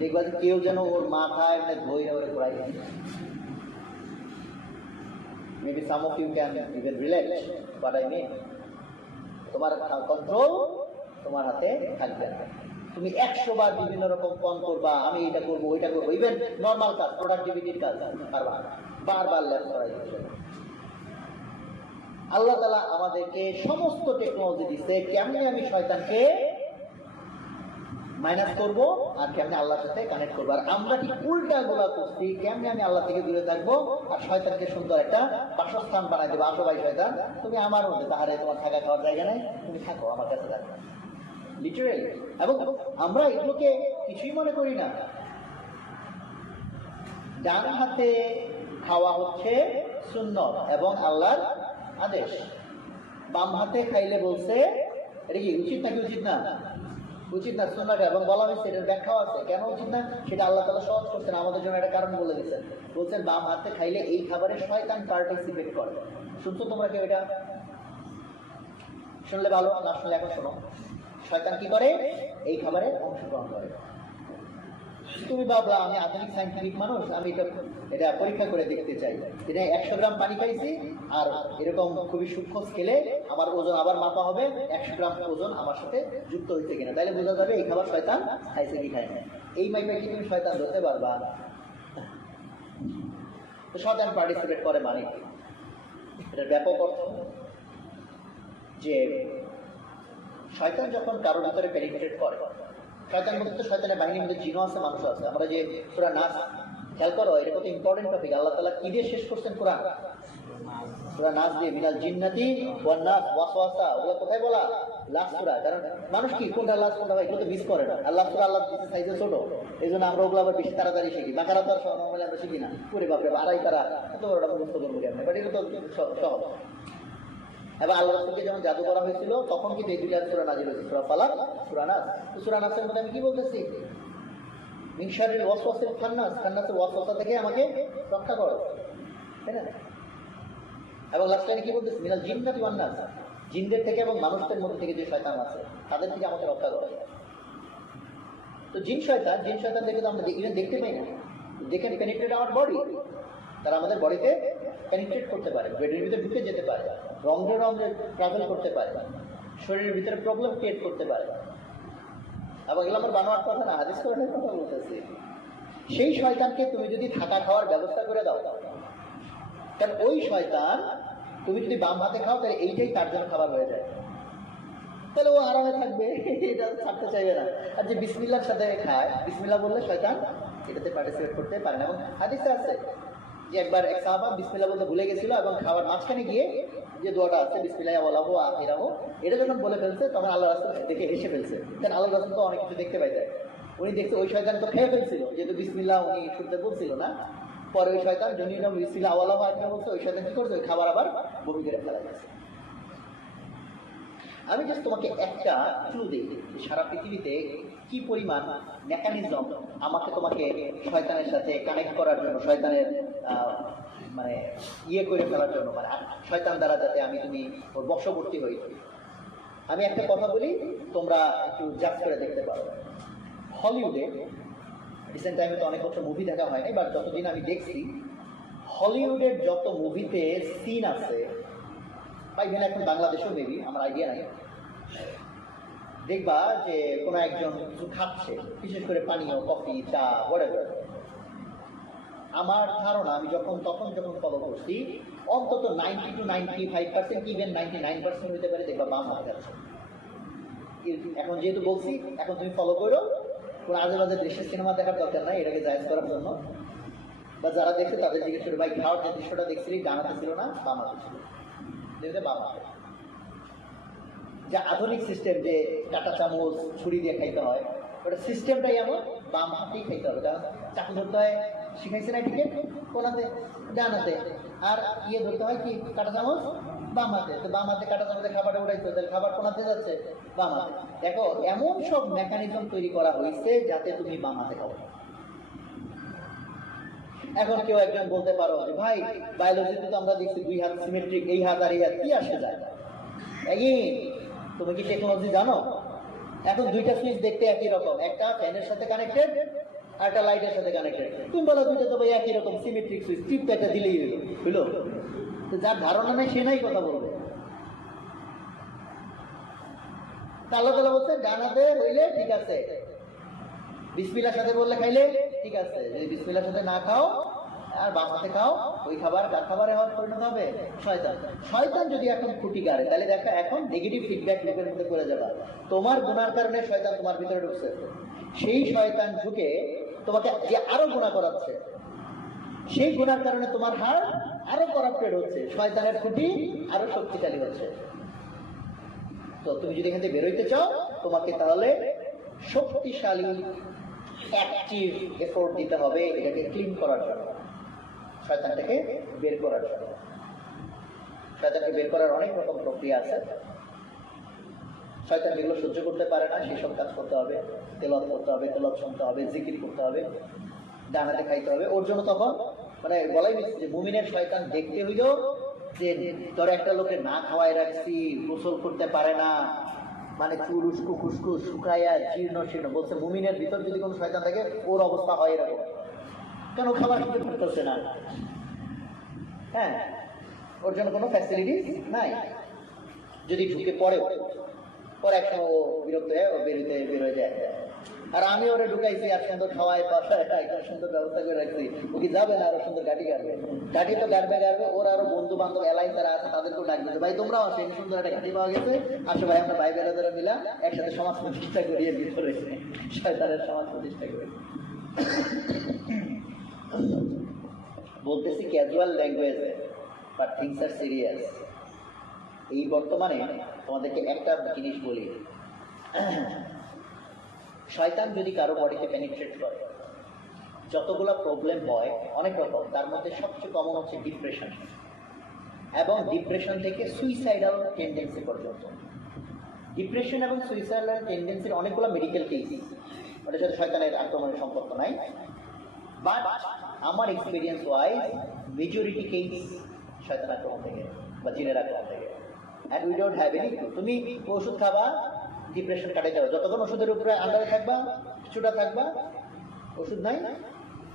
দেখবা যে কেউ যেন ওর মাথায় ধরে ওরে ঘোরাই। Maybe some of you can even relate what I mean. তোমার কন্ট্রোল তোমার হাতে থাকবে না। তুমি 100 বার বিভিন্ন রকম পণ করবা, আমি এটা করবো ওইটা করবো, ইভেন নর্মাল কাজ, প্রোডাক্টিভিটির কাজ পারবা, বারবার ল্যাপ করাই দিচ্ছে। আল্লাহ তাআলা আমাদেরকে সমস্ত টেকনোলজি দিচ্ছে, কেমনে আমি শয়তানকে মাইনাস করবো আর কেমনে আল্লাহর সাথে কানেক্ট করবো। আর আমরা কি উল্টা গুলা করছি, কেমনে আমি আল্লাহ থেকে দূরে থাকবো আর শয়তানকে সুন্দর একটা বাসস্থান বানাই দেবো। আসো ভাই শয়তান, তুমি আমার মধ্যে, তাহারে তোমার থাকা খাওয়ার জায়গা নেই, তুমি থাকো আমার কাছে থাকো, লিটারেলি। এবং আমরা এগুলোকে কিছুই মনে করি না। ডান হাতে খাওয়া হচ্ছে সুন্নত এবং আল্লাহর আদেশ, বাম হাতে খাইলে বলছে এটা কি উচিত নাকি উচিত না? উচিত না, সুন্নাত। এবং বলা হয়েছে এটার ব্যাখ্যাও আছে কেন উচিত না, সেটা আল্লাহ তাআলা সহজ করছেন আমাদের জন্য, একটা কারণ বলে দিচ্ছেন। বলছেন বাম হাতে খাইলে এই খাবারে শয়তান পার্টিসিপেট করে। শুনছো তোমরা কেউ এটা? শুনলে ভালো, না শুনলে এখন শোনো। শয়তান কি করে? এই খাবারে অংশগ্রহণ করে। তুমি ভাবলা আমি আধুনিক সাইন্টিফিক মানুষ, আমি এটা পরীক্ষা করে দেখতে চাই, এটা 100 গ্রাম পানি খাইছি আর এরকম খুবই সূক্ষ্ম স্কেলে আমার ওজন আবার মাপা হবে, 100 গ্রাম ওজন আমার সাথে যুক্ত হয়েছে কিনা, তাইলে বোঝা যাবে এই খাবার শয়তান খাইছে কি খায় না। এই মাইপে কি তুমি শয়তান ধরতে পারবা? তো শয়তান পার্টিসিপেট করে মানে কি? এটার ব্যাপক অর্থ যে শয়তান যখন কারোর ভিতরে পেনিট্রেট করে, শয়তান বলতে তো শয়তানের বাহিনীর মধ্যে জিনও আছে, মানুষও আছে। আমরা যে সূরা নাস খেয়াল করো, এটা কত ইম্পর্টেন্ট টপিক। আল্লাহ তাআলা কি দিয়ে শেষ করছেন কোরআন? সূরা নাস দিয়ে মিনাল জিন্নাতি ওয়ান নাস ওয়াসওয়াসা, ওগুলো কোথায় বলা? লাস্ট সূরা। কারণ মানুষ কি কোনটা লাস্ট কোনটা ভাই এগুলো তো মিস করে না। আল্লাহ সূরা আল্লাহ দিতে সাইজে ছোট, এই জন্য আমরা ওগুলো আবার বেশি তাড়াতাড়ি শিখি। বাকারা তো আর নরমালি আমরা শিখি না, পুরে বাপরে আড়াই তারা এত বড়টা মুখস্থ করবো কেমন, বাট এগুলো তো সহজ। এবার আল্লাহ রাসূলকে যখন জাদু করা হয়েছিল তখন কিন্তু এই দুইটা সূরা নাযিল হয়েছে, সূরা ফালাক, সূরা নাস। তো সূরা নাসের মধ্যে আমি কি বলতেছি? মিন শাররিল ওয়াসওয়াসিল খান্নাস, খান্নাসের ওয়াসওয়াসা থেকে আমাকে রক্ষা করো, তাই না? এবং লাস্ট লাইনে কি বলতেছে? মিনাল জিন্নাতি ওয়ান নাস, জিনদের থেকে এবং মানুষদের মধ্যে থেকে যে শয়তান আছে তাদের থেকে আমাকে রক্ষা করো। তো জিন শয়তান দেখে তো আমরা দেখতে পাই না, they can connected our body, তারা আমাদের বডিতে কানেক্টেড করতে পারে, ব্রেনের ভিতরে ঢুকে যেতে পারে, রন্ধ্রে রন্ধ্রে ট্রাভেল করতে পারে, শরীরের ভিতরে প্রবলেম ক্রিয়েট করতে পারে। আবার এগুলো আমার বানোয়ার কথা না, হাদিস কোরআনের কথা বলতেছি। সেই শয়তানকে তুমি যদি থাকা খাওয়ার ব্যবস্থা করে দাও, কারণ ওই শয়তান তুমি যদি বাম হাতে খাও তাহলে এইটাই তার জন্য খাবার হয়ে যায়, তাহলে ও আরামে থাকবে, এটা ছাড়তে চাইবে না। আর যে বিসমিল্লাহর সাথে খায়, বিসমিল্লাহ বললে শয়তান এটাতে পার্টিসিপেট করতে পারে না। এবং হাদিসে আছে যে একবার এক সাহাবা বিসমিল্লাহ বলতে ভুলে গেছিল এবং খাওয়ার মাঝখানে গিয়ে যে দোয়াটা আছে বিসমিল্লাহ ওয়ালাহু আখিরাহু, এটা যখন বলে ফেলছে তখন আল্লাহ রাসূল দেখে হেসে ফেলছে। কারণ আল্লাহ রাসূল তো অনেক কিছু দেখতে পাই যায়, উনি দেখছে ওই শয়তান তো খেয়ে ফেলছিল, যেহেতু বিসমিল্লাহ উনি শুনতে বলছিল না। পরে ওই শয়তান জনি নাম বিসমিল্লাহ ওয়ালাহু আখিরাহু বলছে, ওই শয়তান কি করছে? ওই খাবার আবার বমি করে ফেলা গেছে। আমি জাস্ট তোমাকে একটা ক্লু দিই, সারা পৃথিবীতে কি পরিমাণ মেকানিজম আমাকে তোমাকে শয়তানের সাথে কানেক্ট করার জন্য, শয়তানের মানে করে ফেলার জন্য, মানে শয়তান দ্বারা যাতে তুমি ওর বশবর্তী হই। আমি একটা কথা বলি, তোমরা একটু জাজ করে দেখতে পারো। হলিউডে রিসেন্ট টাইমে তো অনেক বছর মুভি দেখা হয়নি, বাট যতদিন আমি দেখছি হলিউডের যত মুভিতে সিন আছে, বা ইভেন এখন বাংলাদেশেও মেবি, আমার আইডিয়া নাই, দেখবা যে কোনো একজন কিছু খাচ্ছে, বিশেষ করে পানীয়, কফি, চা, হোয়াটএভার। আমার ধারণা আমি যখন ফলো করছি, অন্তত 90 to 95%, ইভেন 99% হতে পারে দেখবা বাম হাতে আছে। এখন যেহেতু বলছি, এখন তুমি ফলো করো, কোনো আজে বাজে দৃশ্যের সিনেমা দেখার দরকার নাই এটাকে জায়েজ করার জন্য। বা যারা দেখছে তাদের জিজ্ঞেস করে, ভাই খাওয়ার যে দৃশ্যটা দেখছিলি ডান হাতে ছিল না বাম হাতে ছিল? দেখবে বাম হাতে। যা আধুনিক সিস্টেম, যে কাঁটা চামচ ছুরি দিয়ে খাইতে হয়, ওটা সিস্টেমটাই এমন, বাম হাতেই খাইতে হবে। কারণ চাকু ধরতে হয় শিখাইছে না টিকে কোন হাতে? ডান হাতে। আর ধরতে হয় কি? কাঁটা চামচ বাম হাতে। তো বাম হাতে কাঁটা চামচে খাবারটা উঠাইতে হয়, তাহলে খাবার কোন হাতে যাচ্ছে? বাম হাতে। দেখো এমন সব মেকানিজম তৈরি করা হয়েছে যাতে তুমি বাম হাতে খাও। এখন কেউ একজন বলতে পারো যে ভাই বায়োলজিতে তো আমরা দেখছি দুই হাত সিমেট্রিক, এই হাত আর এই হাত কি আসে যায়? তুমি কি টেকনোলজি জানো? এখন দুইটা সুইচ দেখতে একই রকম, একটা ফ্যানের সাথে কানেক্টেড আর একটা লাইটের সাথে কানেক্টেড। তুমি বলো দুইটা তো ভাই একই রকম সিমেট্রিক সুইচ, টিপটা একটা দিলেই হইলো। তো যার ধারণা নেই সে নাই কথা বলবে। আল্লাহ তাআলা বলছে ডান হাতে হইলে ঠিক আছে, বিসমিল্লাহর সাথে বললে খাইলে ঠিক আছে, যদি বিসমিল্লাহর সাথে না খাও আর বাম হাতে খাও, ওই খাবার কার খাবারে হওয়ার পরিণত হবে? শয়তান। শয়তান যদি এখন খুঁটি গাড়ে, তাহলে দেখো এখন নেগেটিভ ফিডব্যাক লুপের মধ্যে পড়ে যাবে। তোমার গুনার কারণে শয়তান তোমার ভিতরে ঢুকছে, সেই শয়তান ঢুকে তোমাকে যে আরো গুনাহ করাচ্ছে, সেই গুনার কারণে তোমার হার্ট আরো করাপ্টেড হচ্ছে, শয়তানের খুঁটি আরো শক্তিশালী হচ্ছে। তো তুমি যদি এখান থেকে বেরোইতে চাও, তোমাকে তাহলে শক্তিশালী অ্যাক্টিভ এফোর্ট দিতে হবে এটাকে ক্লিন করার জন্য, শয়তানটাকে বের করার জন্য। শয়তানকে বের করার অনেক রকম প্রক্রিয়া আছে। শয়তান যেগুলো সহ্য করতে পারে না সেই সব কাজ করতে হবে, তেলাওয়াত করতে হবে, তেলাওয়াত শুনতে হবে, জিকির করতে হবে, ডান হাতে খাইতে হবে। ওর জন্য তখন মানে বলাই হচ্ছে যে মুমিনের শয়তান দেখতে হইল যে ধর একটা লোকে না খাওয়াই রাখছি, গোসল করতে পারে না, মানে চুল উস্কু খুস্কু শুকাইয়া জীর্ণ শীর্ণ, বলছে মুমিনের ভিতর যদি কোনো শয়তান থাকে ওর অবস্থা হয় এরকম। কেন? খাবার খেতে পারতেছে না, হ্যাঁ, ওর জন্য কোনো ফ্যাসিলিটিস নাই। যদি ঢুকে পরে একসময় ও বিরক্ত হয়ে ও বের হয়ে যায়। আর আমি ওরে ঢুকাইছি আর সুন্দর খাওয়ায় পাশায় একটা সুন্দর ব্যবস্থা করে রাখছি, ও কি যাবে না আরো সুন্দর গাড়ি কাটবে? গাড়ি তো গাড়বে, ওর আরো বন্ধু বান্ধব এলাই তারা আছে, তাদেরকেও ডাকবে, ভাই তোমরাও আসো, সুন্দর একটা গাড়ি পাওয়া গেছে, আসো ভাই আমরা ভাই বেড়াদারা মিলা একসাথে সমাজ প্রতিষ্ঠা করিয়ে ভিতরে শয়তানের সমাজ প্রতিষ্ঠা করি। বলতেছি ক্যাজুয়াল ল্যাঙ্গুয়েজে, বাট থিংস আর সিরিয়াস। এই বর্তমানে তোমাদেরকে একটা জিনিস বলি, শয়তান যদি কারো বডিতে পেনিট্রেট করে, যতগুলো প্রবলেম হয় অনেক রকম, তার মধ্যে সবচেয়ে কমন হচ্ছে ডিপ্রেশন, এবং ডিপ্রেশন থেকে সুইসাইডাল টেন্ডেন্সি পর্যন্ত। ডিপ্রেশন এবং সুইসাইডাল টেন্ডেন্সির অনেকগুলো মেডিকেল কেস, ওটার সাথে শয়তানের আক্রমণের সম্পর্ক নাই, বাট আমার এক্সপিরিয়েন্স ওয়াইজ মেজরিটি কেস শয়তান আক্রমণ থেকে বা জিনের আক্রমণ থেকে। And we don't have any. তুমি ওষুধ খাবা, ডিপ্রেশন কাটে যাবে, যতক্ষণ ওষুধের উপরে আন্ডারে থাকবা, কিছুটা থাকবা, ওষুধ নাই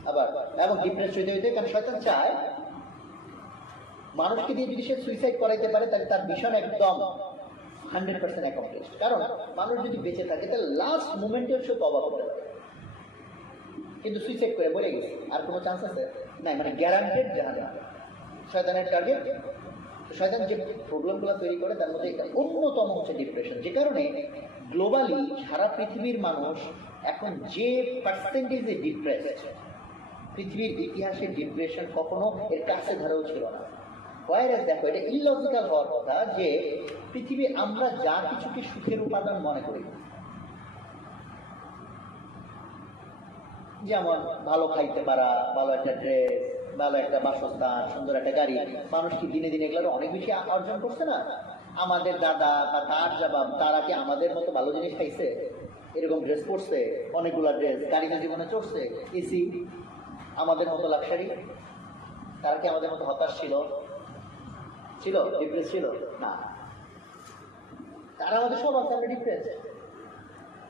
আবার, এবং ডিপ্রেস হইতে হইতে, কারণ শয়তান চায় মানুষকে দিয়ে যদি সে সুইসাইড করাইতে পারে তাহলে তার মিশন একদম 100% অ্যাকমপ্লিশড। কারণ মানুষ যদি বেঁচে থাকে তাহলে লাস্ট মোমেন্টেও সে তওবা করতে পারে, কিন্তু সুইসাইড করে বলে গেছে আর কোনো চান্স আছে নাই, মানে গ্যারান্টেড জাহান্নাম। শয়তানের টার্গেট, শয়তান যে প্রবলেমগুলো তৈরি করে তার মধ্যে একটা অন্যতম হচ্ছে ডিপ্রেশন, যে কারণে গ্লোবালি সারা পৃথিবীর মানুষ এখন যে পার্সেন্টেজে ডিপ্রেসড, পৃথিবীর ইতিহাসে ডিপ্রেশন কখনো এর কাছে ধারেও ছিল না। ওয়াইরাস দেখো, এটা ইলজিক্যাল হওয়ার কথা যে পৃথিবী আমরা যা কিছুকে সুখের উপাদান মনে করি, যেমন ভালো খাইতে পারা, ভালো একটা ড্রেস, ভালো একটা বাসস্থান, সুন্দর একটা গাড়ি, মানুষ কি দিনে দিনে এগুলো অনেক বেশি অর্জন করছে না? আমাদের দাদা বা তার জবাব, তারা কি আমাদের মতো ভালো জিনিস খাইছে, এরকম ড্রেস পরছে, অনেকগুলা ড্রেস, গাড়িতে জীবনে চড়ছে, এসি, আমাদের মতো লাক্সারি? তারা কি আমাদের মতো হতাশ ছিল? ডিপ্রেস ছিল না। তারা আমাদের সব আছে, আমরা ডিপ্রেস।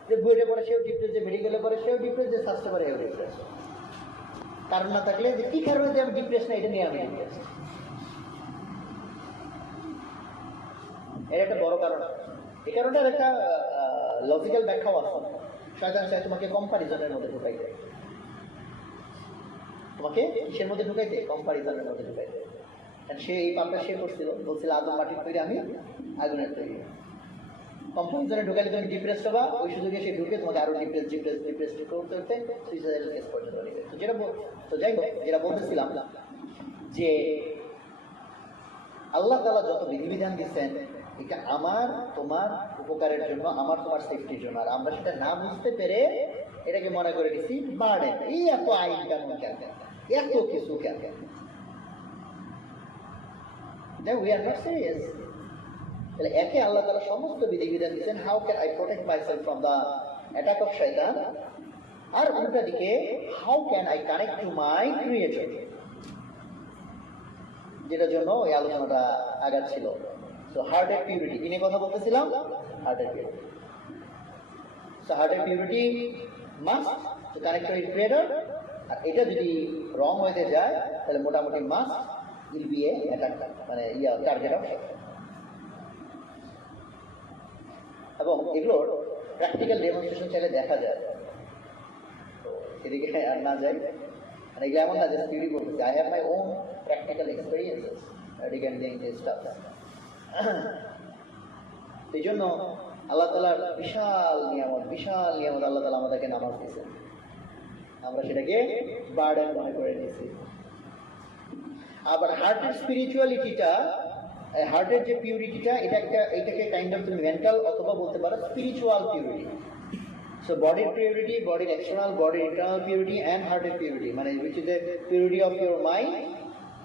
যে বইটা পরে সেও ডিপ্রেস, যে মেডিকেলে পরে সেও ডিপ্রেস, যে স্বাস্থ্য পরে এও ডিপ্রেস। কারণ না থাকলে যে কি কারণে যে আমি ডিপ্রেস না, এটা নিয়ে আমি ডিপ্রেস, এর একটা বড় কারণ। এই কারণটার একটা লজিক্যাল ব্যাখ্যাও আছে। শয়তান চায় তোমাকে কম্পারিজনের মধ্যে ঢুকাইতে, তোমাকে কিসের মধ্যে ঢুকাইতে? কম্পারিজনের মধ্যে ঢুকাইতে। সে এই পাপটা সে করছিল, বলছিল আদম মাটির তৈরি, আমি আগুনের তৈরি। কম্পারিজনে ঢুকাইলে তুমি ডিপ্রেস হবা, ওই সুযোগে সে ঢুকে তোমাকে আরো ডিপ্রেস করতে করতে সুইসাইডাল কেস পর্যন্ত নিবে। তো যাই হোক, যেটা বলতেছিলাম যে আল্লাহ তাআলা যত বিধিবিধান দিচ্ছেন এটা আমার তোমার উপকারের জন্য, আমার তোমার সেফটির জন্য, আর আমরা সেটা না বুঝতে পেরে এটাকে মনে করে দিচ্ছি বার্ডেন। এই এত আইন কানুন কেন, এত কিছু কেন? We are not serious. তাহলে একে আল্লাহ তাআলা সমস্ত বিধিবিধান দিচ্ছেন, how can I protect myself from the attack of শয়তান, আর উল্টা দিকে how can I connect to my creator, যেটার জন্য ওই আলোচনাটা আগাচ্ছিল। সো হার্টের পিউরিটি নিয়ে কথা বলতেছিলাম, হার্টের পিউরিটি। সো হার্টের purity must to connect to it creator, আর এটা যদি রং হয়ে যায় তাহলে মোটামুটি must will be a attack, মানে টার্গেট অফ শয়তান। এবং এগুলোর প্র্যাকটিক্যাল ডেমনস্ট্রেশন চাইলে দেখা যায়। তো এদিকে আর না যাই, মানে এগুলো এমন না যে থিওরি বলতেছি, I have my own practical experiences regarding this staff. এই জন্য আল্লাহ তাআলার বিশাল নিয়ামত আল্লাহ তাআলা আমাদেরকে নামাজ দিয়েছেন, আমরা সেটাকে বার্ডেন মনে করে নিয়েছি। আবার হার্টের স্পিরিচুয়ালিটিটা, হার্টের যে পিউরিটিটা, এটাকে কাইন্ড অফ তুমি মেন্টাল অথবা বলতে পারো স্পিরিচুয়াল পিউরিটি। সো বডির পিউরিটি, বডির এক্সটার্নাল, বডির ইন্টারনাল পিউরিটি, অ্যান্ড হার্টের পিউরিটি, মানে which is a purity of your mind,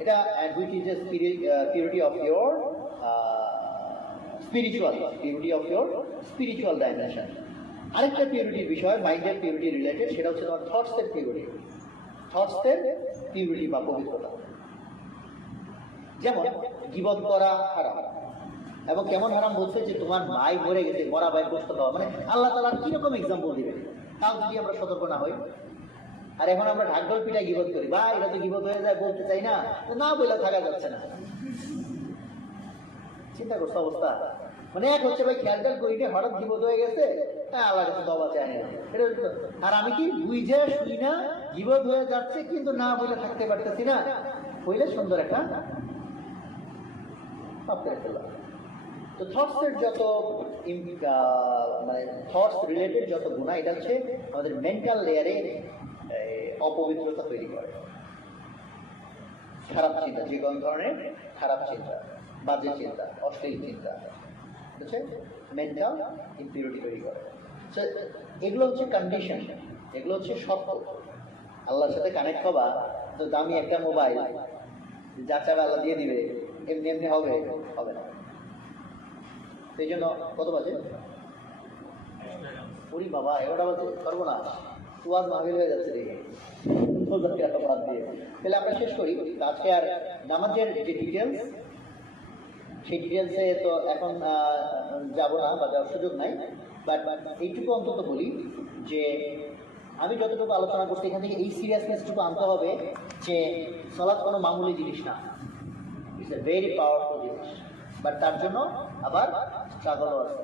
এটা, and which is a purity of your spiritual dimension. আরেকটা পিউরিটির বিষয়, মাইন্ডের পিউরিটি রিলেটেড, সেটা হচ্ছে তোমার থটসের পিউরিটি বা পবিত্রতা। যেমন গীবত করা হারাম, এবং কেমন হারাম বলছে যে তোমার ভাই মরে গেছে, মরা ভাই কষ্ট দেওয়া, মানে আল্লাহ তাআলা কিরকম এক্সাম্পল দিবে তাও যদি আমরা সতর্ক না হই। আর এখন আমরা ঢাকঢোল পিটায় গীবত করি, ভাই এটা তো গীবত হয়ে যায়, বলতে চাই না, না বলে থাকা যাচ্ছে না। চিন্তা করছো অবস্থা, মানে এক হচ্ছে ভাই খেয়াল করি না, হঠাৎ গীবত হয়ে গেছে, হ্যাঁ আল্লাহ কাছে তওবা চাই না, এটা। আর আমি কি বুঝে শুই না গীবত হয়ে যাচ্ছে, কিন্তু না বলে থাকতে পারতেছি না, হইলে সুন্দর একটা পাপ করে ফেললাম। তো থটসের যত মানে থটস রিলেটেড যত গুনাহ, এটা হচ্ছে আমাদের মেন্টাল লেয়ারে অপবিত্রতা তৈরি করে। খারাপ চিন্তা, যে কোনো ধরনের খারাপ চিন্তা, বাজে চিন্তা, অশ্লীল চিন্তা, বুঝছে, মেন্টাল ইম্পিউরিটি তৈরি করে। এগুলো হচ্ছে কন্ডিশন, এগুলো হচ্ছে শর্ত। আল্লাহর সাথে কানেক্ট হবা তো দামি একটা মোবাইল যা চাবে আল্লাহ দিয়ে দিবে, এমনি এমনি হবে হবে না। সেই জন্য কত বাজে? ওরে বাবা, 11টা বাজে, পারবো না, তুয়াজ মাহফিল হয়ে যাচ্ছে দেখে বাদ দিয়ে। তাহলে আমরা শেষ করি আজকে। আর নামাজের যে ডিটেলস, সেই ডিটেলসে তো এখন যাবো না বা যাওয়ার সুযোগ নাই, বাট এইটুকু অন্তত বলি যে আমি যতটুকু আলোচনা করছি এখান থেকে এই সিরিয়াসনেসটুকু আনতে হবে যে সালাত কোনো মামুলি জিনিস না, ইটস এ ভেরি পাওয়ারফুল জিনিস, বাট তার জন্য আবার স্ট্রাগলও আছে।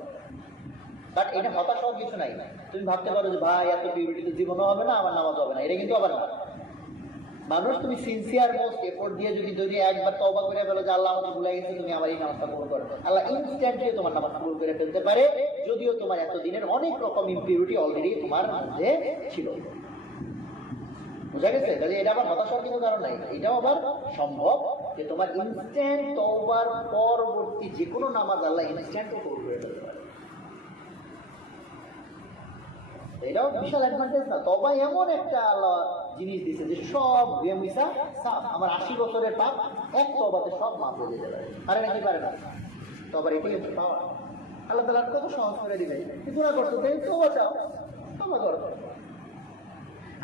বাট এটা হতাশ হওয়ার কিছু নাই। তুমি ভাবতে পারো যে ভাই এত পিউরিটিতে জীবনও হবে না, আমার নামাজ হবে না, এটা কিন্তু আবার না। মানুষ তুমি সিনসিয়ার মোস্ট এফোর্ট দিয়ে যদি একবার তওবা করে ফেলো যে আল্লাহ আমাকে ভুলে গেছে, তুমি আমার এই নামাজটা কবুল করো, আল্লাহ ইনস্ট্যান্টলি তোমার নামাজ কবুল করে ফেলতে পারে, যদিও তোমার এতদিনের অনেক রকম ইম্পিউরিটি অলরেডি তোমার মধ্যে ছিল। বুঝা গেছে? তাহলে এটা আবার হতাশ হওয়ার কোনো কারণ নাই। এটাও আবার সম্ভব যে তোমার ইনস্ট্যান্ট তওবার পরবর্তী যে কোনো নামাজ আল্লাহ ইনস্ট্যান্ট কবুল করে ফেলতে পারে। এটাও বিশাল অ্যাডভান্টেজ না? তওবা এমন একটা আল্লাহ জিনিস দিচ্ছে যে সব গুয়ামিসা সাফ, আমার 80 বছরের পাপ এক তওবাতে সব মাফ হয়ে যাবে। পারে নাকি পারে না? তওবার এটাই হচ্ছে পাওয়া। আল্লাহ তাআলা কত সহজ করে দিবে। গুনাহ করতে চাই, তওবা চাও, তওবা করো।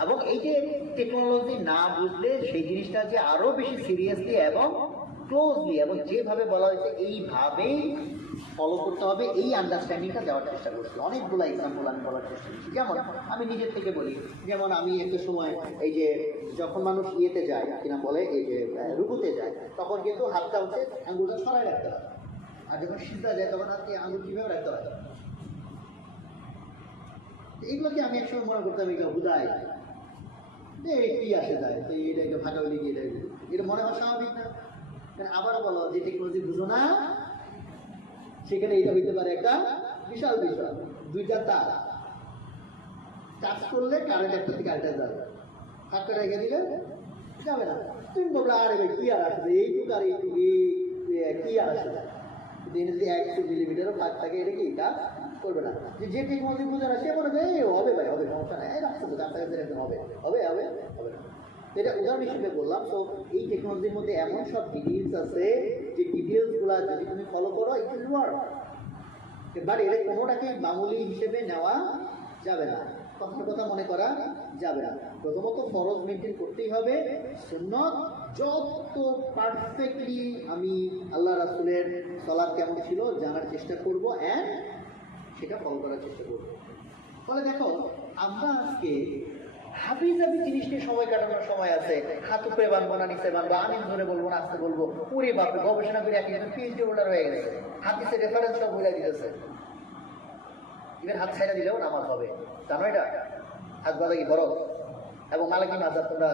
এবং এই যে টেকনোলজি না বুঝলে সেই জিনিসটা যে আরো বেশি সিরিয়াসলি এবং ক্লোজলি এবং যেভাবে বলা হয়েছে এইভাবেই ফলো করতে হবে, এই আন্ডারস্ট্যান্ডিংটা দেওয়ার চেষ্টা করছি। অনেকগুলো এক্সাম্পল আমি বলার চেষ্টা করছি। যেমন আমি নিজের থেকে বলি, যেমন আমি একটা সময় এই যে যখন মানুষ ইয়েতে যায় কিনা বলে এই যে রুকুতে যায়, তখন কিন্তু হাতটা হচ্ছে আঙ্গুলটা সরাই রাখতে হয়, আর যখন সিজদা যায় তখন হাতকে আঙ্গুল কিভাবে রাখতে হয়। এইগুলোকে আমি একসময় মনে করতাম এগুলো হুদায় কি আসে যায়, তো এটা একটা ভাগা হলে গিয়ে এটা মনে হয় স্বাভাবিক না। আবারও বলো যে টেকনোলজি বুঝো না, সেখানে এটা হইতে পারে একটা বিশাল বিষয়। দুইটা তার টাচ করলে কারেন্ট একটা থেকে আরেকটা যাবে, হাতটা রেখে দিলে যাবে না। তুমি বলবে আরে ভাই কি আর আসবে, এইটুকু আর এইটুকু কি আর আসে যায়, যদি 100 মিলিমিটারও ফাঁক থাকে, এটা কি কাজ করবে না। যে টেকনোলজি বুঝে না সে মনে হয় হবে ভাই, হবে, সমস্যা নাই, রাখতে হবে, হবে হবে হবে হবে না। এটা উদাহরণ হিসেবে বললাম। তো এই টেকনোলজির মধ্যে এমন সব ডিটেইলস আছে যে ডিটেইলস গুলা যদি তুমি ফলো করো ইট উইল ওয়ার্ক, বাট এটা কোনোটাকে মামুলি হিসেবে নেওয়া যাবে না, কখনো কথা মনে করা যাবে না। প্রথমত ফরজ মেনটেন করতেই হবে, সুন্নাত যত পারফেক্টলি আমি আল্লাহ রাসূলের সালাত কেমন ছিল জানার চেষ্টা করব এন্ড সেটা ফলো করার চেষ্টা করব। ফলে দেখো আমরা আজকে হাবিজাবি জিনিস নিয়ে সময় কাটানোর সময় আছে, হাত উপরে বাঁধবো না নিচে বাঁধবো, আমিন ধরে বলবো না আস্তে বলবো, পুরে বাপরে গবেষণা করে একজন পিএইচডি হোল্ডার হয়ে গেছে, হাদিসে রেফারেন্স সব বলে দিতেছে। ইভেন হাত ছাইড়া দিলেও নামাজ হবে, জানো এটা? হাত বাঁধা কি বরফ? এবং মালিকি মাযহাব, তোমরা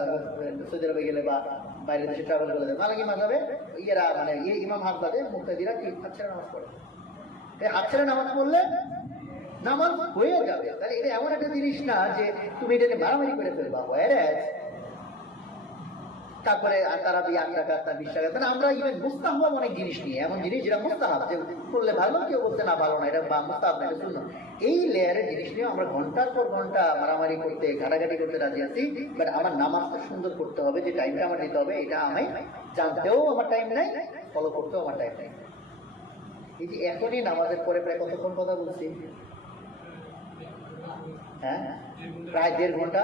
সৌদি আরবে গেলে বা বাইরের দেশে ট্রাভেল করলে মালিকি মাযহাবে ইয়েরা মানে ইমাম হাত বাঁধে, মুক্তাদিরা কি হাত ছেড়ে নামাজ পড়ে। এই হাত ছেড়ে নামাজ পড়লে নামাজ হয়ে যাবে। তাহলে এটা এমন একটা জিনিস না যে তুমি এটাকে মারামারি করে ফেলবা। তারপরে তারা 8 টাকা 20 টাকা, মানে আমরা ইভেন মুস্তাহাব অনেক জিনিস নিয়ে, এমন জিনিস যেটা মুস্তাহাব, যে করলে ভালো, কেউ বলতে না ভালো না, এটা মুস্তাহাব না, এটা সুন্নাত, এই লেয়ারের জিনিস নিয়ে আমরা ঘন্টার পর ঘন্টা মারামারি করতে ঘাটাঘাটি করতে রাজি আছি। বাট আমার নামাজটা সুন্দর করতে হবে, যে টাইমটা আমার দিতে হবে, এটা আমি জানতেও আমার টাইম নাই, ফলো করতেও আমার টাইম নাই। এই যে এখনই নামাজের পরে প্রায় কতক্ষণ কথা বলছি? হ্যাঁ, প্রায় 1.5 ঘন্টা।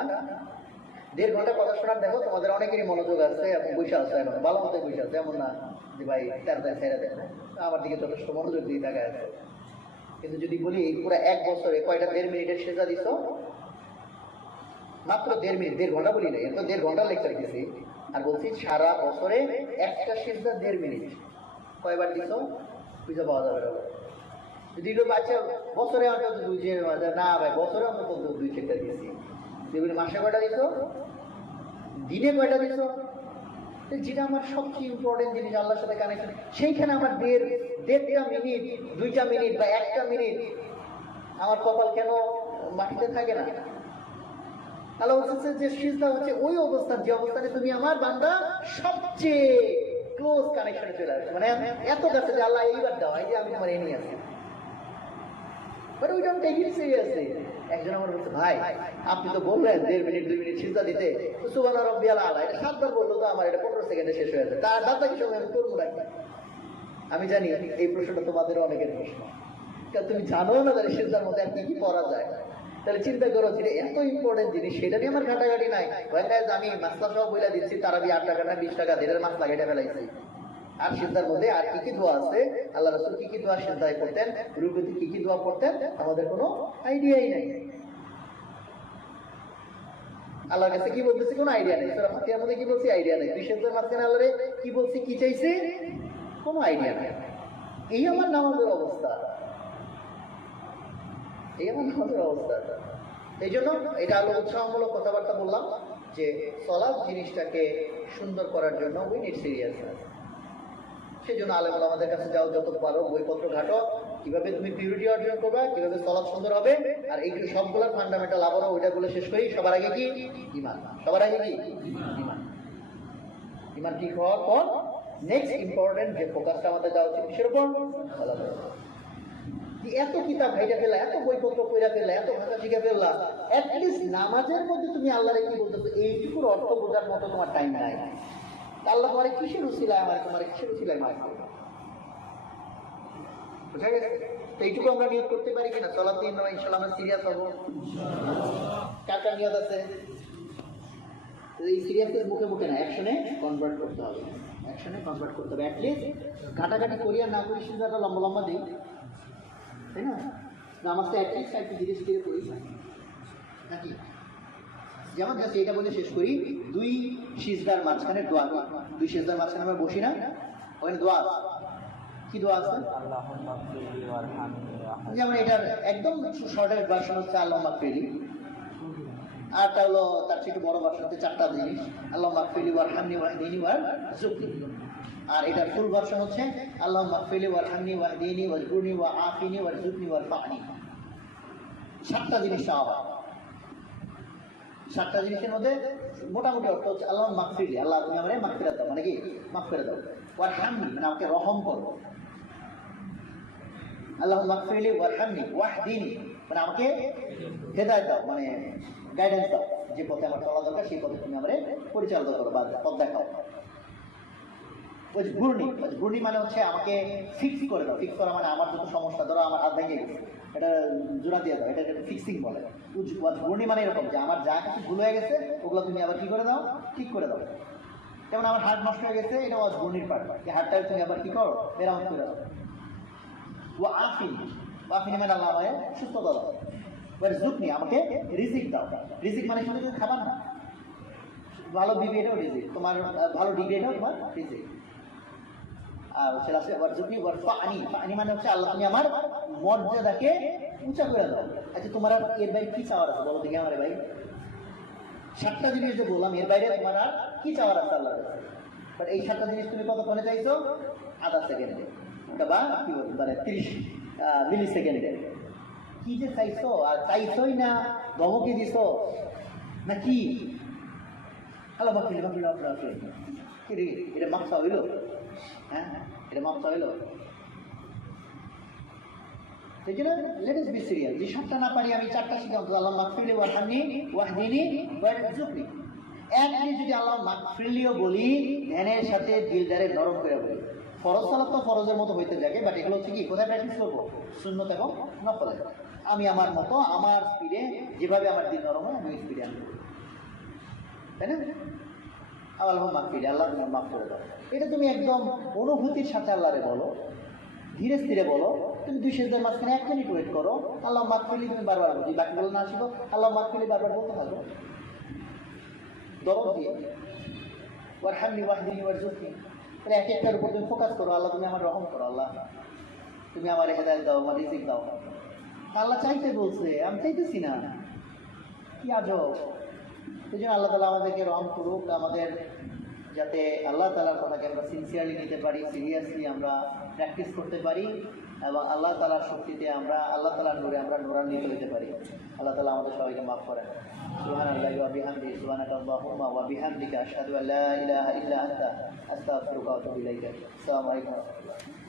1.5 ঘন্টা কথা শোনার, দেখো তোমাদের অনেকেরই মনোযোগ আছে এবং বসে আছে, এখন ভালো মতো বসে আছে, এমন না যে ভাই তাড়াতাড়ি ছেড়ে দেয়, আমার দিকে যথেষ্ট মনোযোগ দিয়ে দেখা আছে। কিন্তু যদি বলি এই পুরো 1 বছরে কয়টা 1.5 মিনিটের সেজা দিছ? মাত্র 1.5 মিনিট, 1.5 ঘন্টা বলি নাই, এত 1.5 ঘন্টা লেকচার দিছি, আর বলছি সারা বছরে একটা সেজা 1.5 মিনিট কয়বার দিছ খুঁজে পাওয়া যাবে না। যদি বাচ্চা বছরে অন্তত 2 না ভাই, বছরে অন্তত 2-4টা দিয়েছি। যেগুলি মাসে কয়টা দিত, দিনে কয়টা দিত, যেটা আমার সবচেয়ে ইম্পর্টেন্ট জিনিস আল্লাহর সাথে কানেকশন, সেইখানে আমার 1.5টা মিনিট, 2টা মিনিট বা 1টা মিনিট আমার কপাল কেন মাটিতে থাকে না? আল্লাহ বলছে যে সিজদা হচ্ছে ওই অবস্থান যে অবস্থানে তুমি আমার বান্দা সবচেয়ে ক্লোজ কানেকশনে চলে আসবে, মানে এত কাছে যে আল্লাহ এইবার দাও, এই যে আমি তোমার এনে আছি, but we don't take it seriously. একজন আমার বলছে, ভাই আপনি তো বললেন 1.5 মিনিট 2 মিনিট সিজদা দিতে, সুবহান রাব্বিয়াল আলা এটা 7 বার বললো তো আমার এটা 15 সেকেন্ডে শেষ হয়ে যায়, তার দাদা কি সময় আমি করবো নাকি? আমি জানি এই প্রশ্নটা তোমাদের অনেকের প্রশ্ন, কারণ তুমি জানো না যে সিজদার মধ্যে আর কি কি করা যায়। তাহলে চিন্তা করো যেটা এত ইম্পর্টেন্ট জিনিস সেটা নিয়ে আমার ঘাটাঘাটি নাই। আমি মাসলা সব বইলা দিচ্ছি, তারা 8 টাকা না 20 টাকা দিয়ে মাছ লাগাইটা ফেলাইছি। আর সিজদার মধ্যে আর কি কি দোয়া আছে, আল্লাহ রাসূল কি কি দোয়া সিজদায় করতেন, রুকুতে কি কি দোয়া করতেন, আমাদের কোনো আইডিয়াই নাই। আল্লাহর কাছে কি বলতেছি কোনো আইডিয়া নেই। সূরা ফাতিহার মধ্যে কি বলছি আইডিয়া নেই। দুই সিজদার মাঝখানে আল্লাহরে কি বলছি কি চাইছে কোনো আইডিয়া নেই। এই আমার নামাজের অবস্থা, এই আমার নামাজের অবস্থা। এই জন্য এটা আলো উৎসাহমূলক কথাবার্তা বললাম যে সালাত জিনিসটাকে সুন্দর করার জন্য উই নিড সিরিয়াসনেস। সেই জন্য আলেম আমাদের কাছে যাও, যত পারো বইপত্র ঘাটো, কিভাবে তুমি পিউরিটি অর্জন করবা, কিভাবে সালাত সুন্দর হবে। আর এইগুলো সবগুলোর ফান্ডামেন্টাল আবারও ওইটাগুলো শেষ করি। সবার আগে কি ঈমান, সবার আগে কি ঈমান। ঈমান ঠিক হওয়ার পর নেক্সট ইম্পর্টেন্ট যে ফোকাসটা আমাদের দেওয়া উচিত কিসের উপর? সালাত। এত কিতাব ঘাইটা ফেলা, এত বইপত্র পড়া ফেলা, এত ভাষা শিখে ফেললা, অ্যাটলিস্ট নামাজের মধ্যে তুমি আল্লাহরে কি বলতেছো এইটুকুর অর্থ বোঝার মতো তোমার টাইম নাই। আল্লাহ তোমার কিসের উসিলায় আমার, তোমার কিসের উসিলায় মার করবে, বুঝা গেছে? এইটুকু আমরা নিয়ত করতে পারি কিনা সালাত দিয়ে আমরা ইনশাআল্লাহ আমরা সিরিয়াস হবো? কার কার নিয়ত আছে? এই সিরিয়াসের মুখে মুখে না, অ্যাকশনে কনভার্ট করতে হবে, অ্যাকশনে কনভার্ট করতে হবে। অ্যাটলিস্ট ঘাটাঘাটি করি আর না করি সিদ্ধাটা লম্বা লম্বা দিই, তাই না? নামাজটা অ্যাটলিস্ট একটু ধীরে ধীরে করি নাকি? যেমন জাস্ট এইটা বলে শেষ করি, 2 সিজদার মাঝখানে দোয়া, 2 সিজদার মাঝখানে আমরা বসি না, ওখানে দোয়া আছে। কি দোয়া আছে? যেমন এটার একদম শর্টের ভার্সন হচ্ছে আল্লাহুম্মা মাগফিরলি, আরটা হলো তার চেয়ে একটু বড় ভার্সন হচ্ছে 4টা জিনিস, আল্লাহুম্মা মাগফিরলি ওয়ারহামনি ওয়াহদিনি ওয়ারযুকনি। আর এটার ফুল ভার্সন হচ্ছে আল্লাহুম্মা মাগফিরলি ওয়ারহামনি ওয়াহদিনি ওয়াজবুরনি ওয়াআফিনি ওয়ারযুকনি ওয়ারফা'নি। 7টা জিনিস চাওয়া। 7টা জিনিসের মধ্যে মোটামুটি অর্থ হচ্ছে আল্লাহুম্মা মাগফিরলি, আল্লাহ তুমি আমারে মাগফিরাত দাও, মানে কি মাফ করে দাও। ওয়ারহামনি মানে আমাকে রহম করো। আল্লাহুম্মা মাগফিরলি ওয়ারহামনি ওয়াহদিনি মানে আমাকে হেদায়েত দাও, মানে গাইডেন্স দাও, যে পথে আমার চলা দরকার সেই পথে তুমি আমারে পরিচালিত করো বা পথ দেখাও। ওয়াজবুরনি মানে হচ্ছে আমাকে ফিক্স করে দাও। ফিক্স করা মানে আমার যত সমস্যা, ধরো আমার হাত ভেঙে গেছে, এটা জোড়া দিয়ে দাও, এটা ফিক্সিং বলে। ওয়াজবুরনি মানে এরকম যে আমার যা কিছু ভুল হয়ে গেছে ওগুলো তুমি আবার কি করে দাও, ঠিক করে দাও। যেমন আমার হাত নষ্ট হয়ে গেছে, এটা ওয়াজবুরনির পার্ট, এই হাতটা তুমি আবার কি করো, মেরামত করে দাও। ওয়াআফিনি মানে আল্লাহ আমায় সুস্থতা দাও। ওয়ারযুকনি আমাকে রিজিক দাও। রিজিক মানে শুধু খাবার না, ভালো বিবি এটাও রিজিক, তোমার ভালো ডিগ্রি এটাও তোমার রিজিক। আর সেটা আছে ওয়ারযুকনি ওয়ারফা'নি, ফা'নি মানে হচ্ছে আল্লাহ তুমি আমার মর্যাদাকে উঁচা করে দাও। আচ্ছা তোমার আর এর বাইরে কি চাওয়ার আছে বলো দেখি আমার ভাই? 7টা জিনিস যে বললাম এর বাইরে তোমার আর কি চাওয়ার আছে আল্লাহর কাছে? বাট এই 7টা জিনিস তুমি কতক্ষণে চাইছো? আধা সেকেন্ডে বা কি বলবো মানে 30 মিলি সেকেন্ডে। কি যে চাইছো, আর চাইছোই না ধমকি দিছো না কি? আল্লাহ মাগফিরলি মাগফিরলি কি রে, এটা মাপসা হইল? হ্যাঁ এটা মাপসা হইল? সেই জন্য লেট আস বি সিরিয়াস। যে 7টা না পারি আমি 4টা শিখে অন্তত আল্লাহুম্মা মাগফিরলি ওয়ারহামনি ওয়াহদিনি ওয়ারযুকনি। একদিন যদি আল্লাহুম্মা মাগফিরলিও বলি ধ্যানের সাথে দিলদারে নরম করে বলি। ফরজ সালাত তো ফরজের মতো হইতে থাকে, বাট এগুলো হচ্ছে কি কোথায় প্র্যাকটিস করবো? সুন্নত এবং নফলে। আমি আমার মতো আমার স্পিডে যেভাবে আমার দিল নরম হয় আমি ওই স্পিডে আনবো, তাই না? আল্লাহুম্মা মাগফিরলি, আল্লাহ মাফ করে দাও। এটা তুমি একদম অনুভূতির সাথে আল্লাহরে বলো, ধীরে ধীরে বলো। তুমি 2 সিজদার মাঝখানে 1 মিনিট ওয়েট করো, আল্লাহুম্মা মাগফিরলি তুমি বারবার বলো, বাকিগুলো না শিখো আল্লাহুম্মা মাগফিরলি বারবার বলতে থাকো দরদ দিয়ে। ওয়ারহামনি ওয়াহদিনি ওয়ারযুকনি, তাহলে এক একটার উপর তুমি ফোকাস করো। আল্লাহ তুমি আমার রহম করো, আল্লাহ তুমি আমার হেদায়েত দাও, আমার রিজিক দাও। আল্লাহ চাইতে বলছে, আমি চাইতেছি না, কি আজব। এই জন্য আল্লাহ তাআলা আমাদেরকে রহম করুক, আমাদের যাতে আল্লাহ তাআলার কথাকে আমরা সিনসিয়ারলি নিতে পারি, সিরিয়াসলি আমরা প্র্যাকটিস করতে পারি এবং আল্লাহ তাআলার শক্তিতে আমরা আল্লাহ তাআলার নূরে আমরা নূরান্বিত হতে পারি। আল্লাহ তাআলা আমাদের সবাইকে মাফ করেন। সুবহানাল্লাহি ওয়া বিহামদিহি সুবহানাকাল্লাহুম্মা ওয়া বিহামদিকা আশহাদু আল্লা ইলাহা ইল্লা আনতা আস্তাগফিরুকা ওয়া আতুবু ইলাইক। আসসালামু আলাইকুম ওয়া রাহমাতুল্লাহ।